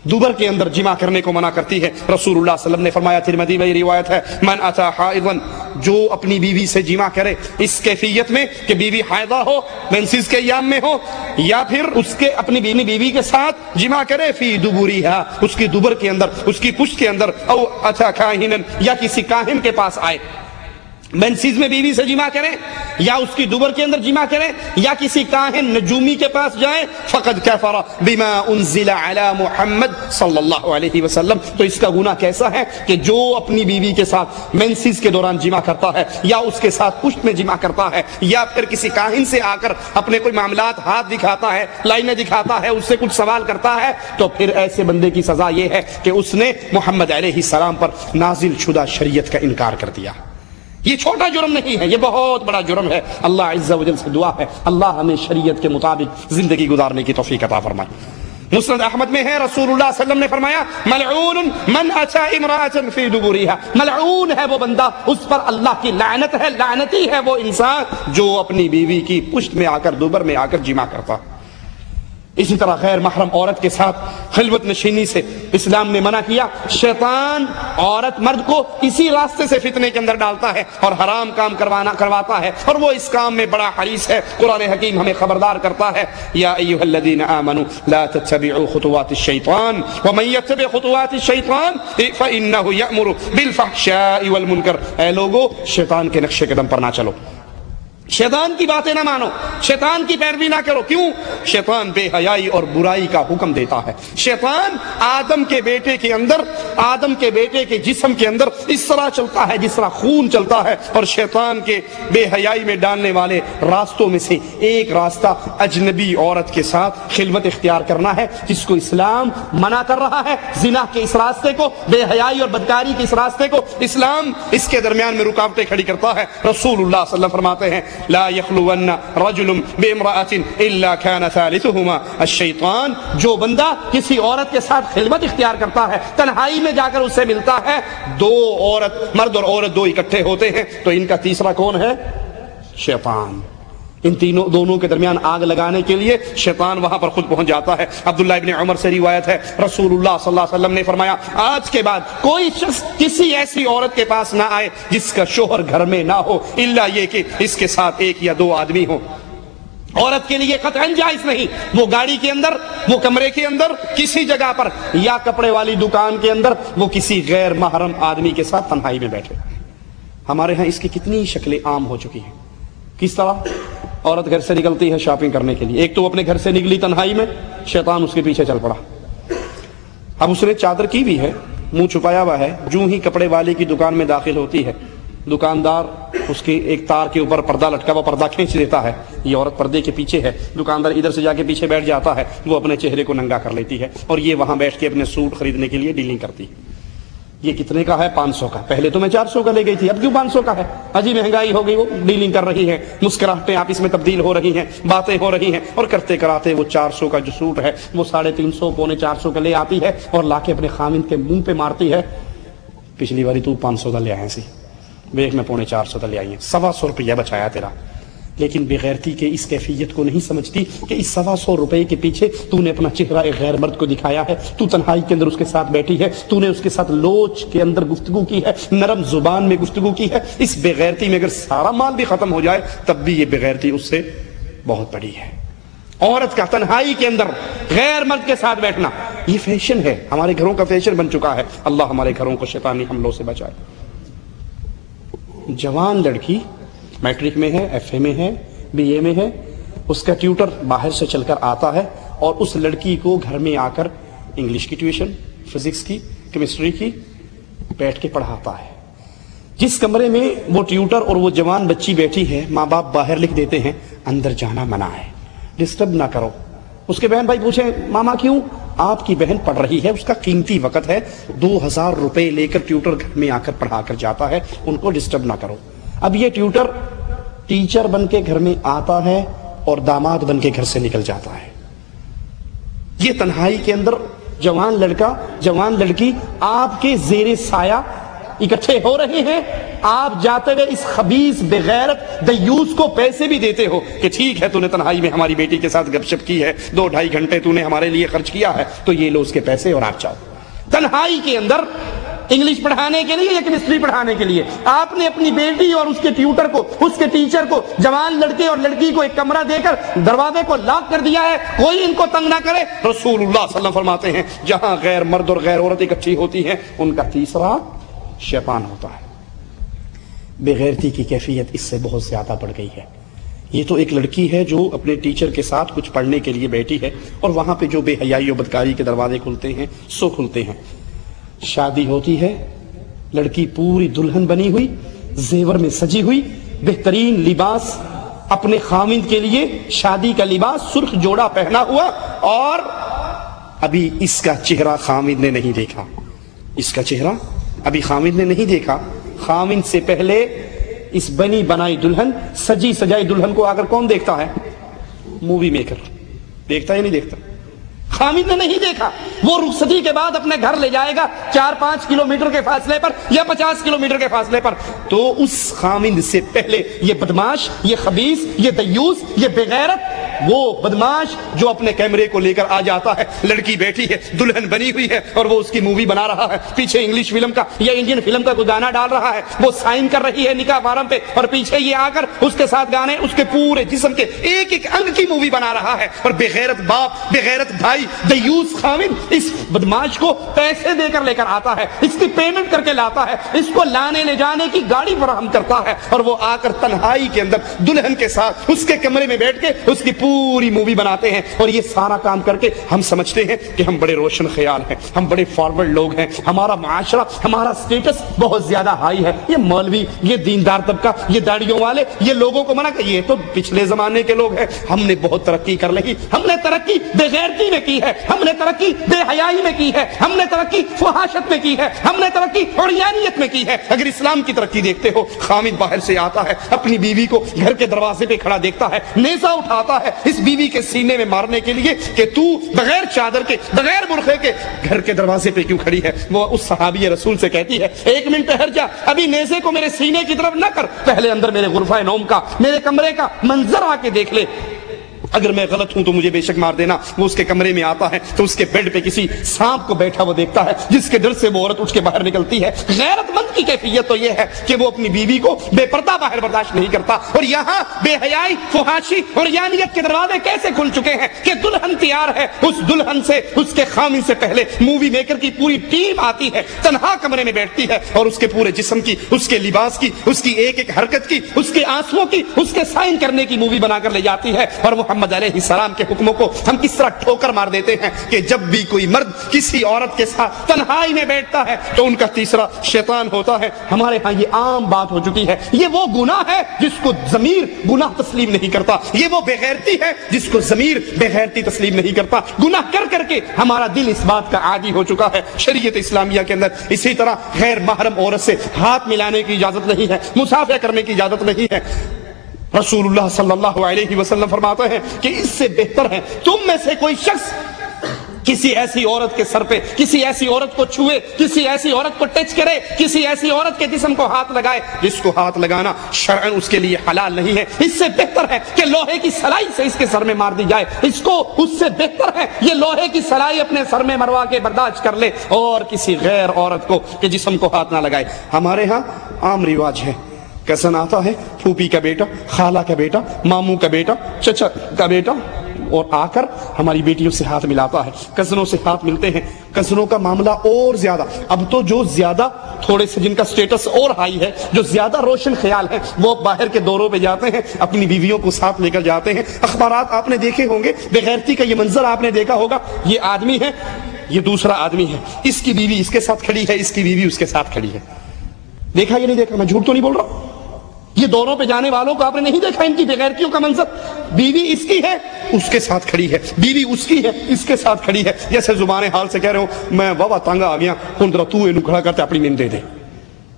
دوبر کے اندر جمع کرنے کو منع کرتی ہے۔ رسول اللہ صلی اللہ علیہ وسلم نے فرمایا، ترمذی میں روایت ہے، من اتی حائضا، جو اپنی بیوی سے جمع کرے اس کیفیت میں کہ بیوی حائضہ ہو، مینسز کے ایام میں ہو، یا پھر اس کے اپنی بیوی کے ساتھ جمع کرے فی دبوریہا، اس کی دوبر کے اندر، اس کی پشت کے اندر، او اتی کاہنا، یا کسی کاہن کے پاس آئے، مینسز میں بیوی سے جمع کریں یا اس کی دوبر کے اندر جمع کریں یا کسی کاہن نجومی کے پاس جائیں، فقد کفر بما انزل علی محمد صلی اللہ علیہ وسلم، تو اس کا گناہ کیسا ہے کہ جو اپنی بیوی کے ساتھ مینسز کے دوران جمع کرتا ہے، یا اس کے ساتھ پشت میں جمع کرتا ہے، یا پھر کسی کاہن سے آ کر اپنے کوئی معاملات ہاتھ دکھاتا ہے، لائنیں دکھاتا ہے، اس سے کچھ سوال کرتا ہے، تو پھر ایسے بندے کی سزا یہ ہے کہ اس نے محمد علیہ السلام پر نازل شدہ شریعت کا انکار کر دیا۔ یہ چھوٹا جرم نہیں ہے، یہ بہت بڑا جرم ہے۔ اللہ عز و جل سے دعا ہے اللہ ہمیں شریعت کے مطابق زندگی گزارنے کی توفیق عطا فرمائے۔ مسند احمد میں ہے، رسول اللہ صلی اللہ علیہ وسلم نے فرمایا، ملعون من اتی امرأة فی دبورها، ملعون ہے وہ بندہ، اس پر اللہ کی لعنت ہے، لعنتی ہے وہ انسان جو اپنی بیوی کی پشت میں آ کر، دوبر میں آ کر جمع کرتا۔ اسی طرح غیر محرم عورت کے ساتھ خلوت نشینی سے اسلام نے منع کیا۔ شیطان عورت مرد کو اسی راستے سے فتنے کے اندر ڈالتا ہے اور حرام کام کرواتا ہے، اور وہ اس کام میں بڑا حریص ہے۔ قرآن حکیم ہمیں خبردار کرتا ہے، یا ایھا الذین آمنوا لا تتبعوا خطوات الشیطان ومن یتبع خطوات الشیطان فانہ یأمر بالفحشاء والمنکر۔ اے لوگو، شیطان کے نقش قدم پر نہ چلو، شیطان کی باتیں نہ مانو، شیطان کی پیروی نہ کرو۔ کیوں؟ شیطان بے حیائی اور برائی کا حکم دیتا ہے۔ شیطان آدم کے بیٹے کے اندر، آدم کے بیٹے کے جسم کے اندر اس طرح چلتا ہے جس طرح خون چلتا ہے، اور شیطان کے بے حیائی میں ڈالنے والے راستوں میں سے ایک راستہ اجنبی عورت کے ساتھ خلوت اختیار کرنا ہے، جس کو اسلام منع کر رہا ہے۔ زنا کے اس راستے کو، بے حیائی اور بدکاری کے اس راستے کو اسلام اس کے درمیان میں رکاوٹیں کھڑی کرتا ہے۔ رسول اللہ صلی اللہ علیہ وسلم فرماتے ہیں، لا يخلون رجل بامرأة الا كان ثالثهما الشیطان۔ جو بندہ کسی عورت کے ساتھ خلوت اختیار کرتا ہے، تنہائی میں جا کر اس سے ملتا ہے، دو عورت، مرد اور عورت دو اکٹھے ہوتے ہیں، تو ان کا تیسرا کون ہے؟ شیطان۔ ان دونوں کے درمیان آگ لگانے کے لیے شیطان وہاں پر خود پہنچ جاتا ہے۔ عبداللہ ابن عمر سے روایت ہے، رسول اللہ صلی اللہ علیہ وسلم نے فرمایا، آج کے بعد کوئی شخص کسی ایسی عورت کے پاس نہ آئے جس کا شوہر گھر میں نہ ہو، الا یہ کہ اس کے ساتھ ایک یا دو آدمی ہوں۔ عورت کے لیے قطعاً جائز نہیں، وہ گاڑی کے اندر، وہ کمرے کے اندر، کسی جگہ پر، یا کپڑے والی دکان کے اندر وہ کسی غیر محرم آدمی کے ساتھ تنہائی میں بیٹھے۔ ہمارے ہاں اس کی کتنی شکلیں عام ہو چکی ہیں۔ کس طرح عورت گھر سے نکلتی ہے شاپنگ کرنے کے لیے، ایک تو وہ اپنے گھر سے نکلی تنہائی میں، شیطان اس کے پیچھے چل پڑا۔ اب اس نے چادر کی بھی ہے، منہ چھپایا ہوا ہے، جو ہی کپڑے والے کی دکان میں داخل ہوتی ہے، دکاندار اس کے ایک تار کے اوپر پردہ لٹکا ہوا پردہ کھینچ دیتا ہے، یہ عورت پردے کے پیچھے ہے، دکاندار ادھر سے جا کے پیچھے بیٹھ جاتا ہے، وہ اپنے چہرے کو ننگا کر لیتی ہے، اور یہ وہاں بیٹھ کے اپنے سوٹ خریدنے کے لیے ڈیلنگ کرتی ہے۔ یہ کتنے کا ہے؟ 500 کا۔ پہلے تو میں 400 کا لے گئی تھی، اب کیوں 500 کا ہے؟ اجی مہنگائی ہو گئی، وہ ڈیلنگ کر رہی ہے، مسکراہٹیں آپس میں تبدیل ہو رہی ہیں، باتیں ہو رہی ہیں، اور کرتے کراتے وہ 400 کا جو سوٹ ہے وہ 350 پونے 400 کا لے آتی ہے اور لا کے اپنے خامند کے منہ پہ مارتی ہے، پچھلی باری تو 500 کا لے آئے سی، ایک میں 450 کا لے آئی ہے، 125 روپیہ بچایا تیرا۔ لیکن بغیرتی کے اس کیفیت کو نہیں سمجھتی کہ اس 125 روپے کے پیچھے تو نے اپنا چہرہ ایک غیر مرد کو دکھایا ہے، تو تنہائی کے اندر اس کے ساتھ بیٹھی ہے، تو نے اس کے ساتھ لوچ کے اندر گفتگو کی ہے، نرم زبان میں گفتگو کی ہے۔ اس بغیرتی میں اگر سارا مال بھی ختم ہو جائے تب بھی یہ بغیرتی اس سے بہت بڑی ہے۔ عورت کا تنہائی کے اندر غیر مرد کے ساتھ بیٹھنا یہ فیشن ہے، ہمارے گھروں کا فیشن بن چکا ہے۔ اللہ ہمارے گھروں کو شیطانی حملوں سے بچائے۔ جوان لڑکی میٹرک میں ہے، ایف اے میں ہے، بی اے میں ہے، اس کا ٹیوٹر باہر سے چل کر آتا ہے اور اس لڑکی کو گھر میں آ کر انگلش کی ٹیوشن، فزکس کی، کیمسٹری کی بیٹھ کے پڑھاتا ہے۔ جس کمرے میں وہ ٹیوٹر اور وہ جوان بچی بیٹھی ہے، ماں باپ باہر لکھ دیتے ہیں اندر جانا منع ہے، ڈسٹرب نہ کرو۔ اس کے بہن بھائی پوچھیں ماما کیوں؟ آپ کی بہن پڑھ رہی ہے، اس کا قیمتی وقت ہے، 2000 روپے لے کر ٹیوٹر گھر میں آ کر پڑھا کر جاتا ہے، ان کو ڈسٹرب نہ کرو۔ اب یہ ٹیوٹر ٹیچر بن کے گھر میں آتا ہے اور داماد بن کے گھر سے نکل جاتا ہے۔ یہ تنہائی کے اندر جوان لڑکا، جوان لڑکی آپ کے زیر سایہ اکٹھے ہو رہے ہیں، آپ جاتے ہوئے اس خبیث بغیرت دیوس کو پیسے بھی دیتے ہو کہ ٹھیک ہے تو نے تنہائی میں ہماری بیٹی کے ساتھ گپ شپ کی ہے، 2-2.5 گھنٹے تو نے ہمارے لیے خرچ کیا ہے، تو یہ لو اس کے پیسے اور آپ جاؤ۔ تنہائی کے اندر انگلش پڑھانے کے لیے یا کیمسٹری پڑھانے کے لیے آپ نے اپنی بیٹی اور اس کے ٹیوٹر کو، اس کے ٹیچر کو، جوان لڑکے اور لڑکی کو ایک کمرہ دے کر دروازے کو لاک کر دیا ہے، کوئی ان کو تنگ نہ کرے۔ رسول اللہ صلی اللہ علیہ وسلم فرماتے ہیں جہاں غیر مرد اور غیر عورت اکٹھی ہوتی ہیں ان کا تیسرا شیطان ہوتا ہے۔ بغیرتی کی کیفیت اس سے بہت زیادہ بڑھ گئی ہے۔ یہ تو ایک لڑکی ہے جو اپنے ٹیچر کے ساتھ کچھ پڑھنے کے لیے بیٹھی ہے اور وہاں پہ جو بے حیائی و بدکاری کے دروازے کھلتے ہیں سو کھلتے ہیں۔ شادی ہوتی ہے، لڑکی پوری دلہن بنی ہوئی، زیور میں سجی ہوئی، بہترین لباس اپنے خامند کے لیے، شادی کا لباس سرخ جوڑا پہنا ہوا، اور ابھی اس کا چہرہ خامند نے نہیں دیکھا، اس کا چہرہ ابھی خامند نے نہیں دیکھا۔ خامند سے پہلے اس بنی بنائی دلہن، سجی سجائی دلہن کو اگر کون دیکھتا ہے؟ مووی میکر دیکھتا ہے یا نہیں دیکھتا؟ خامند نے نہیں دیکھا، وہ رخصتی کے بعد اپنے گھر لے جائے گا 4-5 کلومیٹر کے فاصلے پر یا 50 کلومیٹر کے فاصلے پر، تو اس خامند سے پہلے یہ بدماش، یہ خبیث، یہ دیوس، یہ بغیرت وہ بدماش جو اپنے کیمرے کو لے کر آ جاتا ہے، لڑکی بیٹھی ہے، دلہن بنی ہوئی ہے اور وہ اس کی مووی بنا رہا ہے، پیچھے انگلش فلم کا یا انڈین فلم کا کوئی گانا ڈال رہا ہے، وہ سائن کر رہی ہے نکاح فارم پہ اور پیچھے یہ آ کر اس کے ساتھ گانے اس کے پورے جسم کے ایک ایک انگ کی مووی بنا رہا ہے، اور بغیرت باپ، بغیرت بھائی، دیوس خاوند اس بدماش کو پیسے دے کر لے کر آتا ہے، اس کی پیمنٹ کر کے لاتا ہے، اس کو لانے لے جانے کی گاڑی فراہم کرتا ہے، اور وہ آ کر تنہائی کے اندر دلہن کے ساتھ اس کے کمرے میں بیٹھ کے اس کی پوری مووی بناتے ہیں۔ اور یہ سارا کام کر کے ہم سمجھتے ہیں کہ ہم بڑے روشن خیال ہیں، ہم بڑے فارورڈ لوگ ہیں، ہمارا معاشرہ، ہمارا سٹیٹس بہت زیادہ ہائی ہے۔ یہ مولوی، یہ دیندار طبقہ، یہ داڑھیوں والے، یہ لوگوں کو منع کہ یہ تو پچھلے زمانے کے لوگ ہیں، ہم نے بہت ترقی کر لی، ہم نے ترقی بے غیرتی میں کی ہے، ہم نے ترقی بے حیائی میں کی ہے، ہم نے ترقی فحاشت میں کی ہے، ہم نے ترقی عریانیت میں کی ہے۔ اگر اسلام کی ترقی دیکھتے ہو، خامد باہر سے آتا ہے، اپنی بیوی کو گھر کے دروازے پہ کھڑا دیکھتا ہے، نیزہ اٹھاتا ہے اس بیوی کے سینے میں مارنے کے لیے کہ تو بغیر چادر کے، بغیر برقعے کے گھر کے دروازے پہ کیوں کھڑی ہے؟ وہ اس صحابی رسول سے کہتی ہے، ایک منٹ ٹھہر جا، ابھی نیزے کو میرے سینے کی طرف نہ کر، پہلے اندر میرے غرفہ نوم کا، میرے کمرے کا منظر آ کے دیکھ لے، اگر میں غلط ہوں تو مجھے بے شک مار دینا۔ وہ اس کے کمرے میں آتا ہے تو اس کے بیڈ پہ کسی سانپ کو بیٹھا وہ دیکھتا ہے، جس کے ڈر سے وہ عورت اٹھ کے باہر نکلتی ہے۔ غیرت مند کی کیفیت تو یہ ہے کہ وہ اپنی بیوی کو بے پردہ باہر برداشت نہیں کرتا، اور یہاں بے حیائی، فحاشی اور یانیت کے دروازے کیسے کھل چکے ہیں کہ دلہن تیار ہے، اس دلہن سے، اس کے خامن سے پہلے مووی میکر کی پوری ٹیم آتی ہے، تنہا کمرے میں بیٹھتی ہے اور اس کے پورے جسم کی، اس کے لباس کی، اس کی ایک ایک حرکت کی، اس کے آنسوؤں کی، اس کے سائن کرنے کی مووی بنا کر لے جاتی ہے۔ اور محمد علیہ السلام کے حکموں کو ہم کس طرح ٹھوکر مار دیتے ہیں کہ جب بھی کوئی مرد کسی عورت کے ساتھ تنہائی میں بیٹھتا ہے تو ان کا تیسرا شیطان ہوتا ہے۔ ہمارے ہاں یہ عام بات ہو چکی ہے، یہ وہ گناہ ہے جس کو ضمیر گناہ تسلیم نہیں کرتا، یہ وہ بے غیرتی ہے جس کو ضمیر بے غیرتی تسلیم نہیں کرتا۔ گناہ کر کر کے ہمارا دل اس بات کا عادی ہو چکا ہے۔ شریعت اسلامیہ کے اندر اسی طرح غیر محرم عورت سے ہاتھ ملانے کی اجازت نہیں ہے، مصافحہ کرنے کی اجازت نہیں ہے۔ رسول اللہ صلی اللہ علیہ وسلم فرماتے ہیں کہ اس سے بہتر ہے تم میں سے کوئی شخص کسی ایسی عورت کے سر پہ، کسی ایسی عورت کو چھوئے، کسی ایسی عورت کو ٹچ کرے، کسی ایسی عورت کے جسم کو ہاتھ لگائے جس کو ہاتھ لگانا شرعاً اس کے لیے حلال نہیں ہے۔ اس سے بہتر ہے کہ لوہے کی سلائی سے اس کے سر میں مار دی جائے، اس سے بہتر ہے یہ لوہے کی سلائی اپنے سر میں مروا کے برداشت کر لے اور کسی غیر عورت کو کے جسم کو ہاتھ نہ لگائے۔ ہمارے ہاں عام رواج ہے، کزن آتا ہے، پھوپھی کا بیٹا، خالہ کا بیٹا، ماموں کا بیٹا، چچا کا بیٹا، اور آ کر ہماری بیٹیوں سے ہاتھ ملاتا ہے، کزنوں سے ہاتھ ملتے ہیں۔ کزنوں کا معاملہ اور زیادہ، اب تو جو زیادہ تھوڑے سے جن کا سٹیٹس اور ہائی ہے، جو زیادہ روشن خیال ہے، وہ باہر کے دوروں پہ جاتے ہیں، اپنی بیویوں کو ساتھ لے کر جاتے ہیں۔ اخبارات آپ نے دیکھے ہوں گے، بے غیرتی کا یہ منظر آپ نے دیکھا ہوگا، یہ آدمی ہے، یہ دوسرا آدمی ہے، اس کی بیوی اس کے ساتھ کھڑی ہے، اس کی بیوی اس کے ساتھ کھڑی ہے۔ دیکھا یہ نہیں دیکھا؟ میں جھوٹ تو نہیں بول رہا؟ یہ دوروں پہ جانے والوں کو آپ نے نہیں دیکھا ان کی بے غیرتیوں کا منظر؟ بیوی اس کی ہے، اس کے ساتھ کھڑی ہے، بیوی اس کی ہے، اس کے ساتھ کھڑی ہے، جیسے زبان حال سے کہہ رہے ہوں میں بابا تنگ آ گیا ہوں، ذرا تو اینو کھڑا کرتے اپنی مین دے دے۔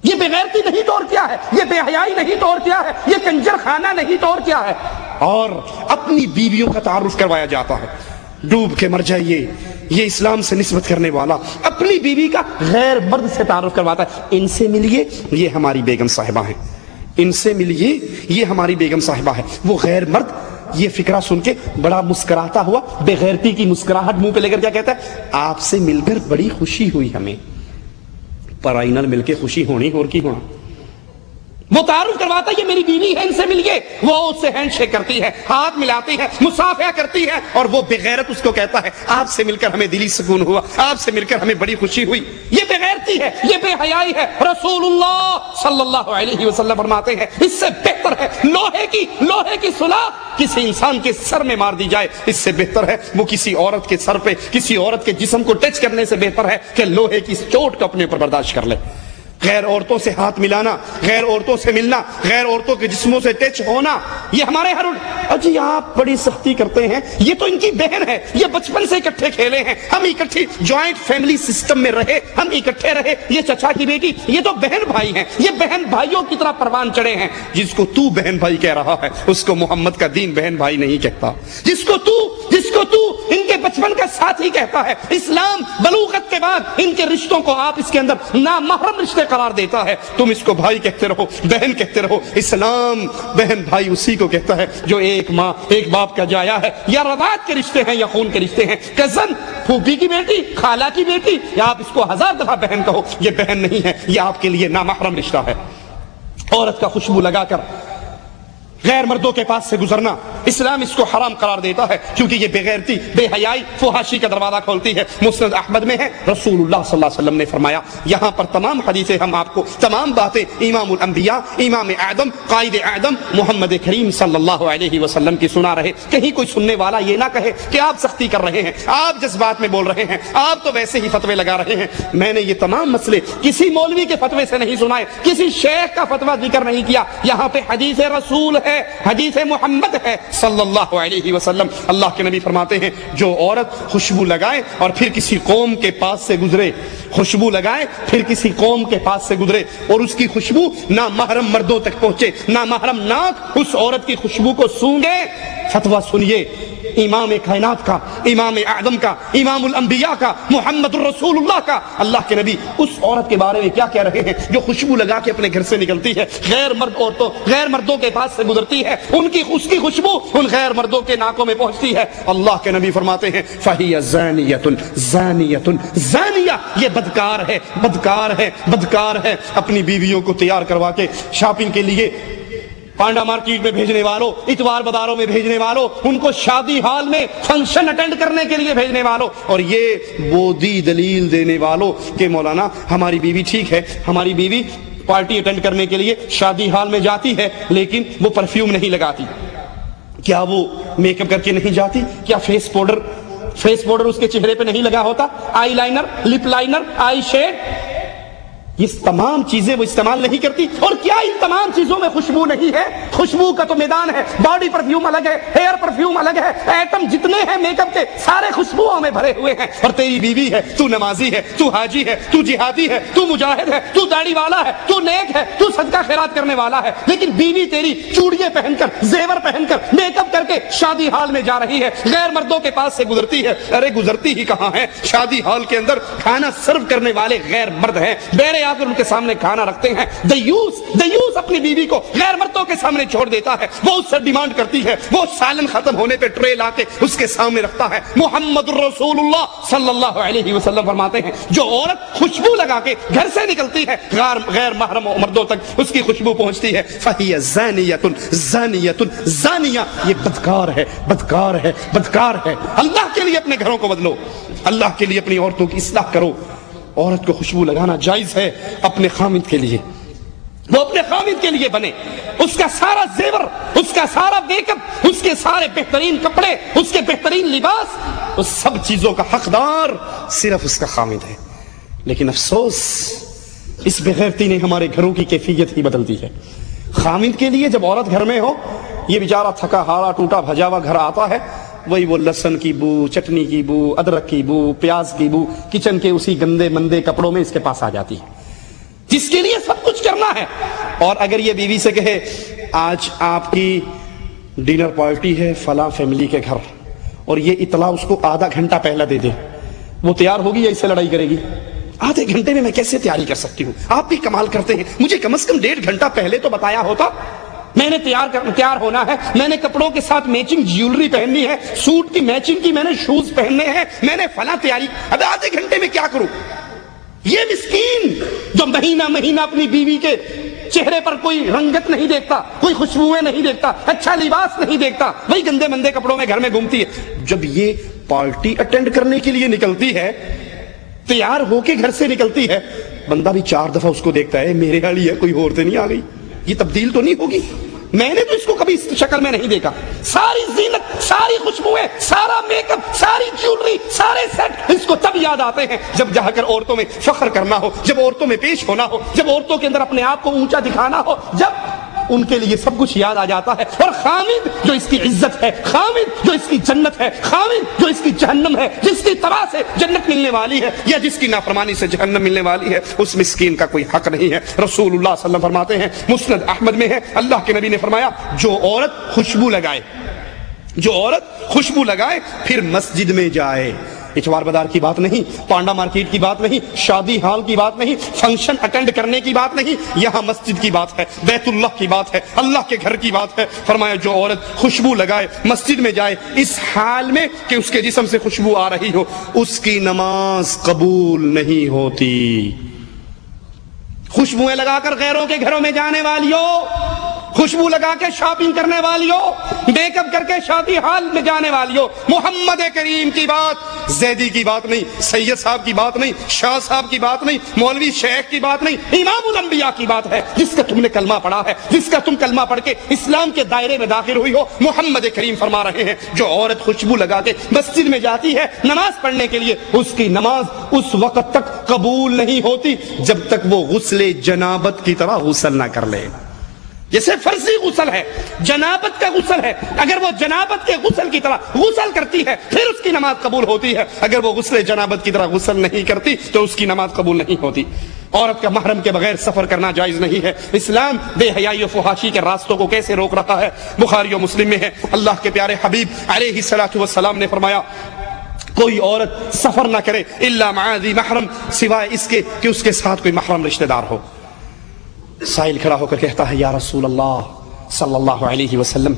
یہ بے غیرتی نہیں تو اور کیا ہے؟ یہ بے حیائی نہیں تو اور کیا ہے؟ یہ کنجر خانہ نہیں تو اور کیا ہے؟ اور اپنی بیویوں کا تعارف کروایا جاتا ہے، ڈوب کے مر جائیے، یہ اسلام سے نسبت کرنے والا اپنی بیوی کا غیر مرد سے تعارف کرواتا ہے۔ ان سے ملیے، یہ ہماری بیگم صاحبہ ہیں، ان سے ملیے، یہ ہماری بیگم صاحبہ ہے۔ وہ غیر مرد یہ فکرہ سن کے بڑا مسکراتا ہوا، بے غیرتی کی مسکراہٹ منہ پہ لے کر کیا کہتا ہے؟ آپ سے مل کر بڑی خوشی ہوئی ہمیں۔ پرائی نال مل کے خوشی ہونی اور کی ہونا؟ وہ تعارف کرواتا ہے یہ میری بیوی ہے، ان سے ملیے، وہ اس سے ہینڈ شیک کرتی ہے، ہاتھ ملاتی ہے، مصافحہ کرتی ہے، اور وہ بے غیرت اس کو کہتا ہے آپ سے مل کر ہمیں دلی سکون ہوا، آپ سے مل کر ہمیں بڑی خوشی ہوئی۔ یہ بے غیرتی ہے، یہ بے حیائی ہے۔ رسول اللہ صلی اللہ علیہ وسلم فرماتے ہیں اس سے بہتر ہے لوہے کی سلاخ کسی انسان کے سر میں مار دی جائے، اس سے بہتر ہے وہ کسی عورت کے سر پہ، کسی عورت کے جسم کو ٹچ کرنے سے بہتر ہے کہ لوہے کی چوٹ کو اپنے اوپر برداشت کر لے۔ غیر عورتوں سے ہاتھ ملانا، غیر عورتوں سے ملنا، غیر عورتوں کے جسموں سے ٹچ ہونا، یہ ہمارے ہر جی آپ بڑی سختی کرتے ہیں، یہ تو ان کی بہن ہے، یہ بچپن سے اکٹھے کھیلے ہیں، ہم اکٹھی جوائنٹ فیملی سسٹم میں رہے، ہم اکٹھے رہے، یہ چچا کی بیٹی، یہ تو بہن بھائی ہیں، یہ بہن بھائیوں کی طرح پروان چڑھے ہیں۔ جس کو تو بہن بھائی کہہ رہا ہے اس کو محمد کا دین بہن بھائی نہیں کہتا۔ جس کو تو ان کے بچپن کا ساتھی کہتا ہے، اسلام بلوغت کے بعد ان کے رشتوں کو آپ اس کے اندر نامحرم رشتے قرار دیتا ہے تم اس کو بھائی کہتے رہو، بہن کہتے رہو۔ اسلام بہن بھائی اسی کو کہتا ہے جو ایک ماں ایک باپ کا جایا ہے، یا رضاعت کے رشتے ہیں یا خون کے رشتے ہیں، کزن، پھوپھی کی بیٹی، خالہ کی بیٹی، یا آپ اس کو 1000 دفعہ بہن کہو، یہ بہن نہیں ہے، یہ آپ کے لیے نامحرم رشتہ ہے۔ عورت کا خوشبو لگا کر غیر مردوں کے پاس سے گزرنا اسلام اس کو حرام قرار دیتا ہے، کیونکہ یہ بے غیرتی، بے حیائی، فحاشی کا دروازہ کھولتی ہے۔ مسند احمد میں ہے، رسول اللہ صلی اللہ علیہ وسلم نے فرمایا، یہاں پر تمام حدیثیں ہم آپ کو تمام باتیں امام الانبیاء، امام اعظم، قائد اعظم محمد کریم صلی اللہ علیہ وسلم کی سنا رہے۔ کہیں کوئی سننے والا یہ نہ کہے کہ آپ سختی کر رہے ہیں، آپ جذبات میں بول رہے ہیں، آپ تو ویسے ہی فتوے لگا رہے ہیں۔ میں نے یہ تمام مسئلے کسی مولوی کے فتوے سے نہیں سنائے، کسی شیخ کا فتویٰ ذکر نہیں کیا، یہاں پہ حدیث رسول ہے، حدیث محمد ہے صلی اللہ علیہ وسلم۔ اللہ کے نبی فرماتے ہیں جو عورت خوشبو لگائے اور پھر کسی قوم کے پاس سے گزرے، خوشبو لگائے پھر کسی قوم کے پاس سے گزرے اور اس کی خوشبو نامحرم مردوں تک پہنچے، نامحرم ناک اس عورت کی خوشبو کو سونگے، فتویٰ سنیے امام کائنات کا، امام اعظم کا، امام الانبیاء کا، محمد الرسول اللہ کا۔ اللہ کے نبی اس عورت کے بارے میں کیا کہہ رہے ہیں جو خوشبو لگا کے اپنے گھر سے نکلتی ہے، غیر مرد عورتوں، غیر مردوں کے پاس سے گزرتی ہے، اس کی خوشبو ان غیر مردوں کے ناکوں میں پہنچتی ہے۔ اللہ کے نبی فرماتے ہیں فَهِيَ زَانِيَةٌ زَانِيَةٌ زانیہ، یہ بدکار ہے، بدکار ہے، بدکار ہے۔ اپنی بیویوں کو تیار کروا کے شاپنگ کے لیے پانڈا مارکیٹ میں بھیجنے والوں، اتوار بازاروں میں بھیجنے والوں، ان کو شادی ہال میں فنکشن اٹینڈ کرنے کے لیے بھیجنے والوں، اور یہ بودی دلیل دینے والوں کہ مولانا ہماری بیوی ٹھیک ہے، ہماری بیوی پارٹی اٹینڈ کرنے کے لیے شادی ہال میں جاتی ہے لیکن وہ پرفیوم نہیں لگاتی، کیا وہ میک اپ کر کے نہیں جاتی، کیا فیس پاؤڈر اس کے چہرے پہ نہیں لگا ہوتا، آئی لائنر، لپ لائنر، آئی شیڈ، یہ تمام چیزیں وہ استعمال نہیں کرتی، اور کیا ان تمام چیزوں میں خوشبو نہیں ہے؟ خوشبو کا تو میدان ہے، باڈی پرفیوم الگ ہے، ہیئر پرفیوم الگ ہے، ایٹم جتنے ہیں میک اپ کے سارے خوشبوؤں میں بھرے ہوئے ہیں۔ اور تیری بیوی ہے، تو نمازی ہے، تو حاجی ہے، تو جہادی ہے، تو مجاہد ہے، تو داڑھی والا ہے، تو نیک ہے، تو صدقہ خیرات کرنے والا ہے، لیکن بیوی تیری چوڑیاں پہن کر، زیور پہن کر، میک اپ کر کے شادی ہال میں جا رہی ہے، غیر مردوں کے پاس سے گزرتی ہے۔ ارے گزرتی ہی کہاں ہے، شادی ہال کے اندر کھانا سرو کرنے والے غیر مرد ہیں، بیرے آ کر ان کے سامنے کھانا رکھتے ہیں۔ دیوس اپنی بیوی کو غیر مردوں کے سامنے چھوڑ دیتا ہے، وہ اس سے ڈیمانڈ کرتی ہے، وہ سالن ختم ہونے پہ ٹرے لا کے اس کے سامنے رکھتا ہے۔ محمد رسول اللہ صلی اللہ علیہ وسلم فرماتے ہیں جو عورت خوشبو لگا کے گھر سے نکلتی ہے غیر محرم مردوں تک اس کی خوشبو پہنچتی ہے، فَهِيَ زَانِيَةٌ زَانِيَةٌ زانیہ، یہ بدکار ہے، بدکار ہے، بدکار ہے۔ اللہ کے لیے اپنے گھروں کو بدلو، اللہ کے لیے اپنی عورتوں کی اصلاح کرو۔ عورت کو خوشبو لگانا جائز ہے اپنے خامد کے لیے، وہ اپنے خامد کے لیے بنے، اس کا سارا زیور، اس کا سارا میک اپ، اس کے سارے بہترین کپڑے، اس کے بہترین لباس، اس سب چیزوں کا حقدار صرف اس کا خامد ہے۔ لیکن افسوس اس بغیرتی نے ہمارے گھروں کی کیفیت ہی بدل دی ہے۔ خامد کے لیے جب عورت گھر میں ہو، یہ بیچارہ تھکا ہارا ٹوٹا بھجا ہوا گھر آتا ہے، وہی وہ لہسن کی بو، چٹنی کی بو، ادرک کی بو، پیاز کی بو کچن کے اسی گندے مندے کپڑوں میں اس کے پاس آ جاتی ہے، جس کے لیے سب کچھ کرنا ہے۔ اور اگر یہ بیوی سے کہے آج آپ کی ڈنر پارٹی ہے فلاں فیملی کے گھر، اور یہ اطلاع اس کو آدھا گھنٹہ پہلا دے دے، وہ تیار ہوگی یا اس سے لڑائی کرے گی؟ آدھے گھنٹے میں کیسے تیاری کر سکتی ہوں؟ آپ بھی کمال کرتے ہیں، مجھے کم از کم 1.5 گھنٹہ پہلے تو بتایا ہوتا، میں نے تیار ہونا ہے، میں نے کپڑوں کے ساتھ میچنگ جیولری پہننی ہے، سوٹ کی میچنگ کی میں نے شوز پہننے ہیں، میں نے فلاں تیاری، اب آدھے گھنٹے میں کیا کروں؟ یہ مسکین جو مہینہ اپنی بیوی کے چہرے پر کوئی رنگت نہیں دیکھتا، کوئی خوشبوئیں نہیں دیکھتا، اچھا لباس نہیں دیکھتا، وہی گندے مندے کپڑوں میں گھر میں گھومتی ہے۔ جب یہ پارٹی اٹینڈ کرنے کے لیے نکلتی ہے، تیار ہو کے گھر سے نکلتی ہے، بندہ بھی 4 دفعہ اس کو دیکھتا ہے، میرے والی ہے، کوئی اور تو نہیں آ گئی، یہ تبدیل تو نہیں ہوگی؟ میں نے تو اس کو کبھی اس شکل میں نہیں دیکھا، ساری زینت، ساری خوشبوئیں، سارا میک اپ، ساری جیولری، سارے سیٹ اس کو تب یاد آتے ہیں جب جا کر عورتوں میں فخر کرنا ہو، جب عورتوں میں پیش ہونا ہو، جب عورتوں کے اندر اپنے آپ کو اونچا دکھانا ہو، جب ان کے لیے سب کچھ یاد آ جاتا ہے۔ اور خامد جو اس کی عزت ہے، خامد جو اس کی جنت ہے، خامد جو اس کی جہنم ہے، جس کی طرح سے جنت ملنے والی ہے یا جس کی نافرمانی سے جہنم ملنے والی ہے، اس مسکین کا کوئی حق نہیں ہے۔ رسول اللہ صلی اللہ علیہ وسلم فرماتے ہیں، مسند احمد میں ہے، اللہ کے نبی نے فرمایا جو عورت خوشبو لگائے پھر مسجد میں جائے، اتوار بازار کی بات نہیں، پانڈا مارکیٹ کی بات نہیں، شادی ہال کی بات نہیں، فنکشن اٹینڈ کرنے کی بات نہیں، یہاں مسجد کی بات ہے، بیت اللہ کی بات ہے، اللہ کے گھر کی بات ہے۔ فرمایا جو عورت خوشبو لگائے مسجد میں جائے اس حال میں کہ اس کے جسم سے خوشبو آ رہی ہو، اس کی نماز قبول نہیں ہوتی۔ خوشبوئیں لگا کر غیروں کے گھروں میں جانے والیوں، خوشبو لگا کے شاپنگ کرنے والیوں، میک اپ کر کے شادی ہال میں جانے والیوں، محمد کریم کی بات، زیدی کی بات نہیں، سید صاحب کی بات نہیں، شاہ صاحب کی بات نہیں، مولوی شیخ کی بات نہیں، امام الانبیاء کی بات ہے، جس کا تم نے کلمہ پڑھا ہے، جس کا تم کلمہ پڑھ کے اسلام کے دائرے میں داخل ہوئی ہو۔ محمد کریم فرما رہے ہیں جو عورت خوشبو لگا کے مسجد میں جاتی ہے نماز پڑھنے کے لیے، اس کی نماز اس وقت تک قبول نہیں ہوتی جب تک وہ غسل جنابت کی طرح غسل نہ کر لے۔ جیسے فرضی غسل ہے، جنابت کا غسل ہے، اگر وہ جنابت کے غسل کی طرح غسل کرتی ہے پھر اس کی نماز قبول ہوتی ہے، اگر وہ غسل جنابت کی طرح غسل نہیں کرتی تو اس کی نماز قبول نہیں ہوتی۔ عورت کا محرم کے بغیر سفر کرنا جائز نہیں ہے۔ اسلام بے حیائی و فحاشی کے راستوں کو کیسے روک رہا ہے، بخاری و مسلم میں ہے، اللہ کے پیارے حبیب علیہ الصلوۃ والسلام نے فرمایا کوئی عورت سفر نہ کرے الا مع ذی محرم، سوائے اس کے کہ اس کے ساتھ کوئی محرم رشتہ دار ہو۔ سائل کھڑا ہو کر کہتا ہے یا رسول اللہ صلی اللہ علیہ وسلم،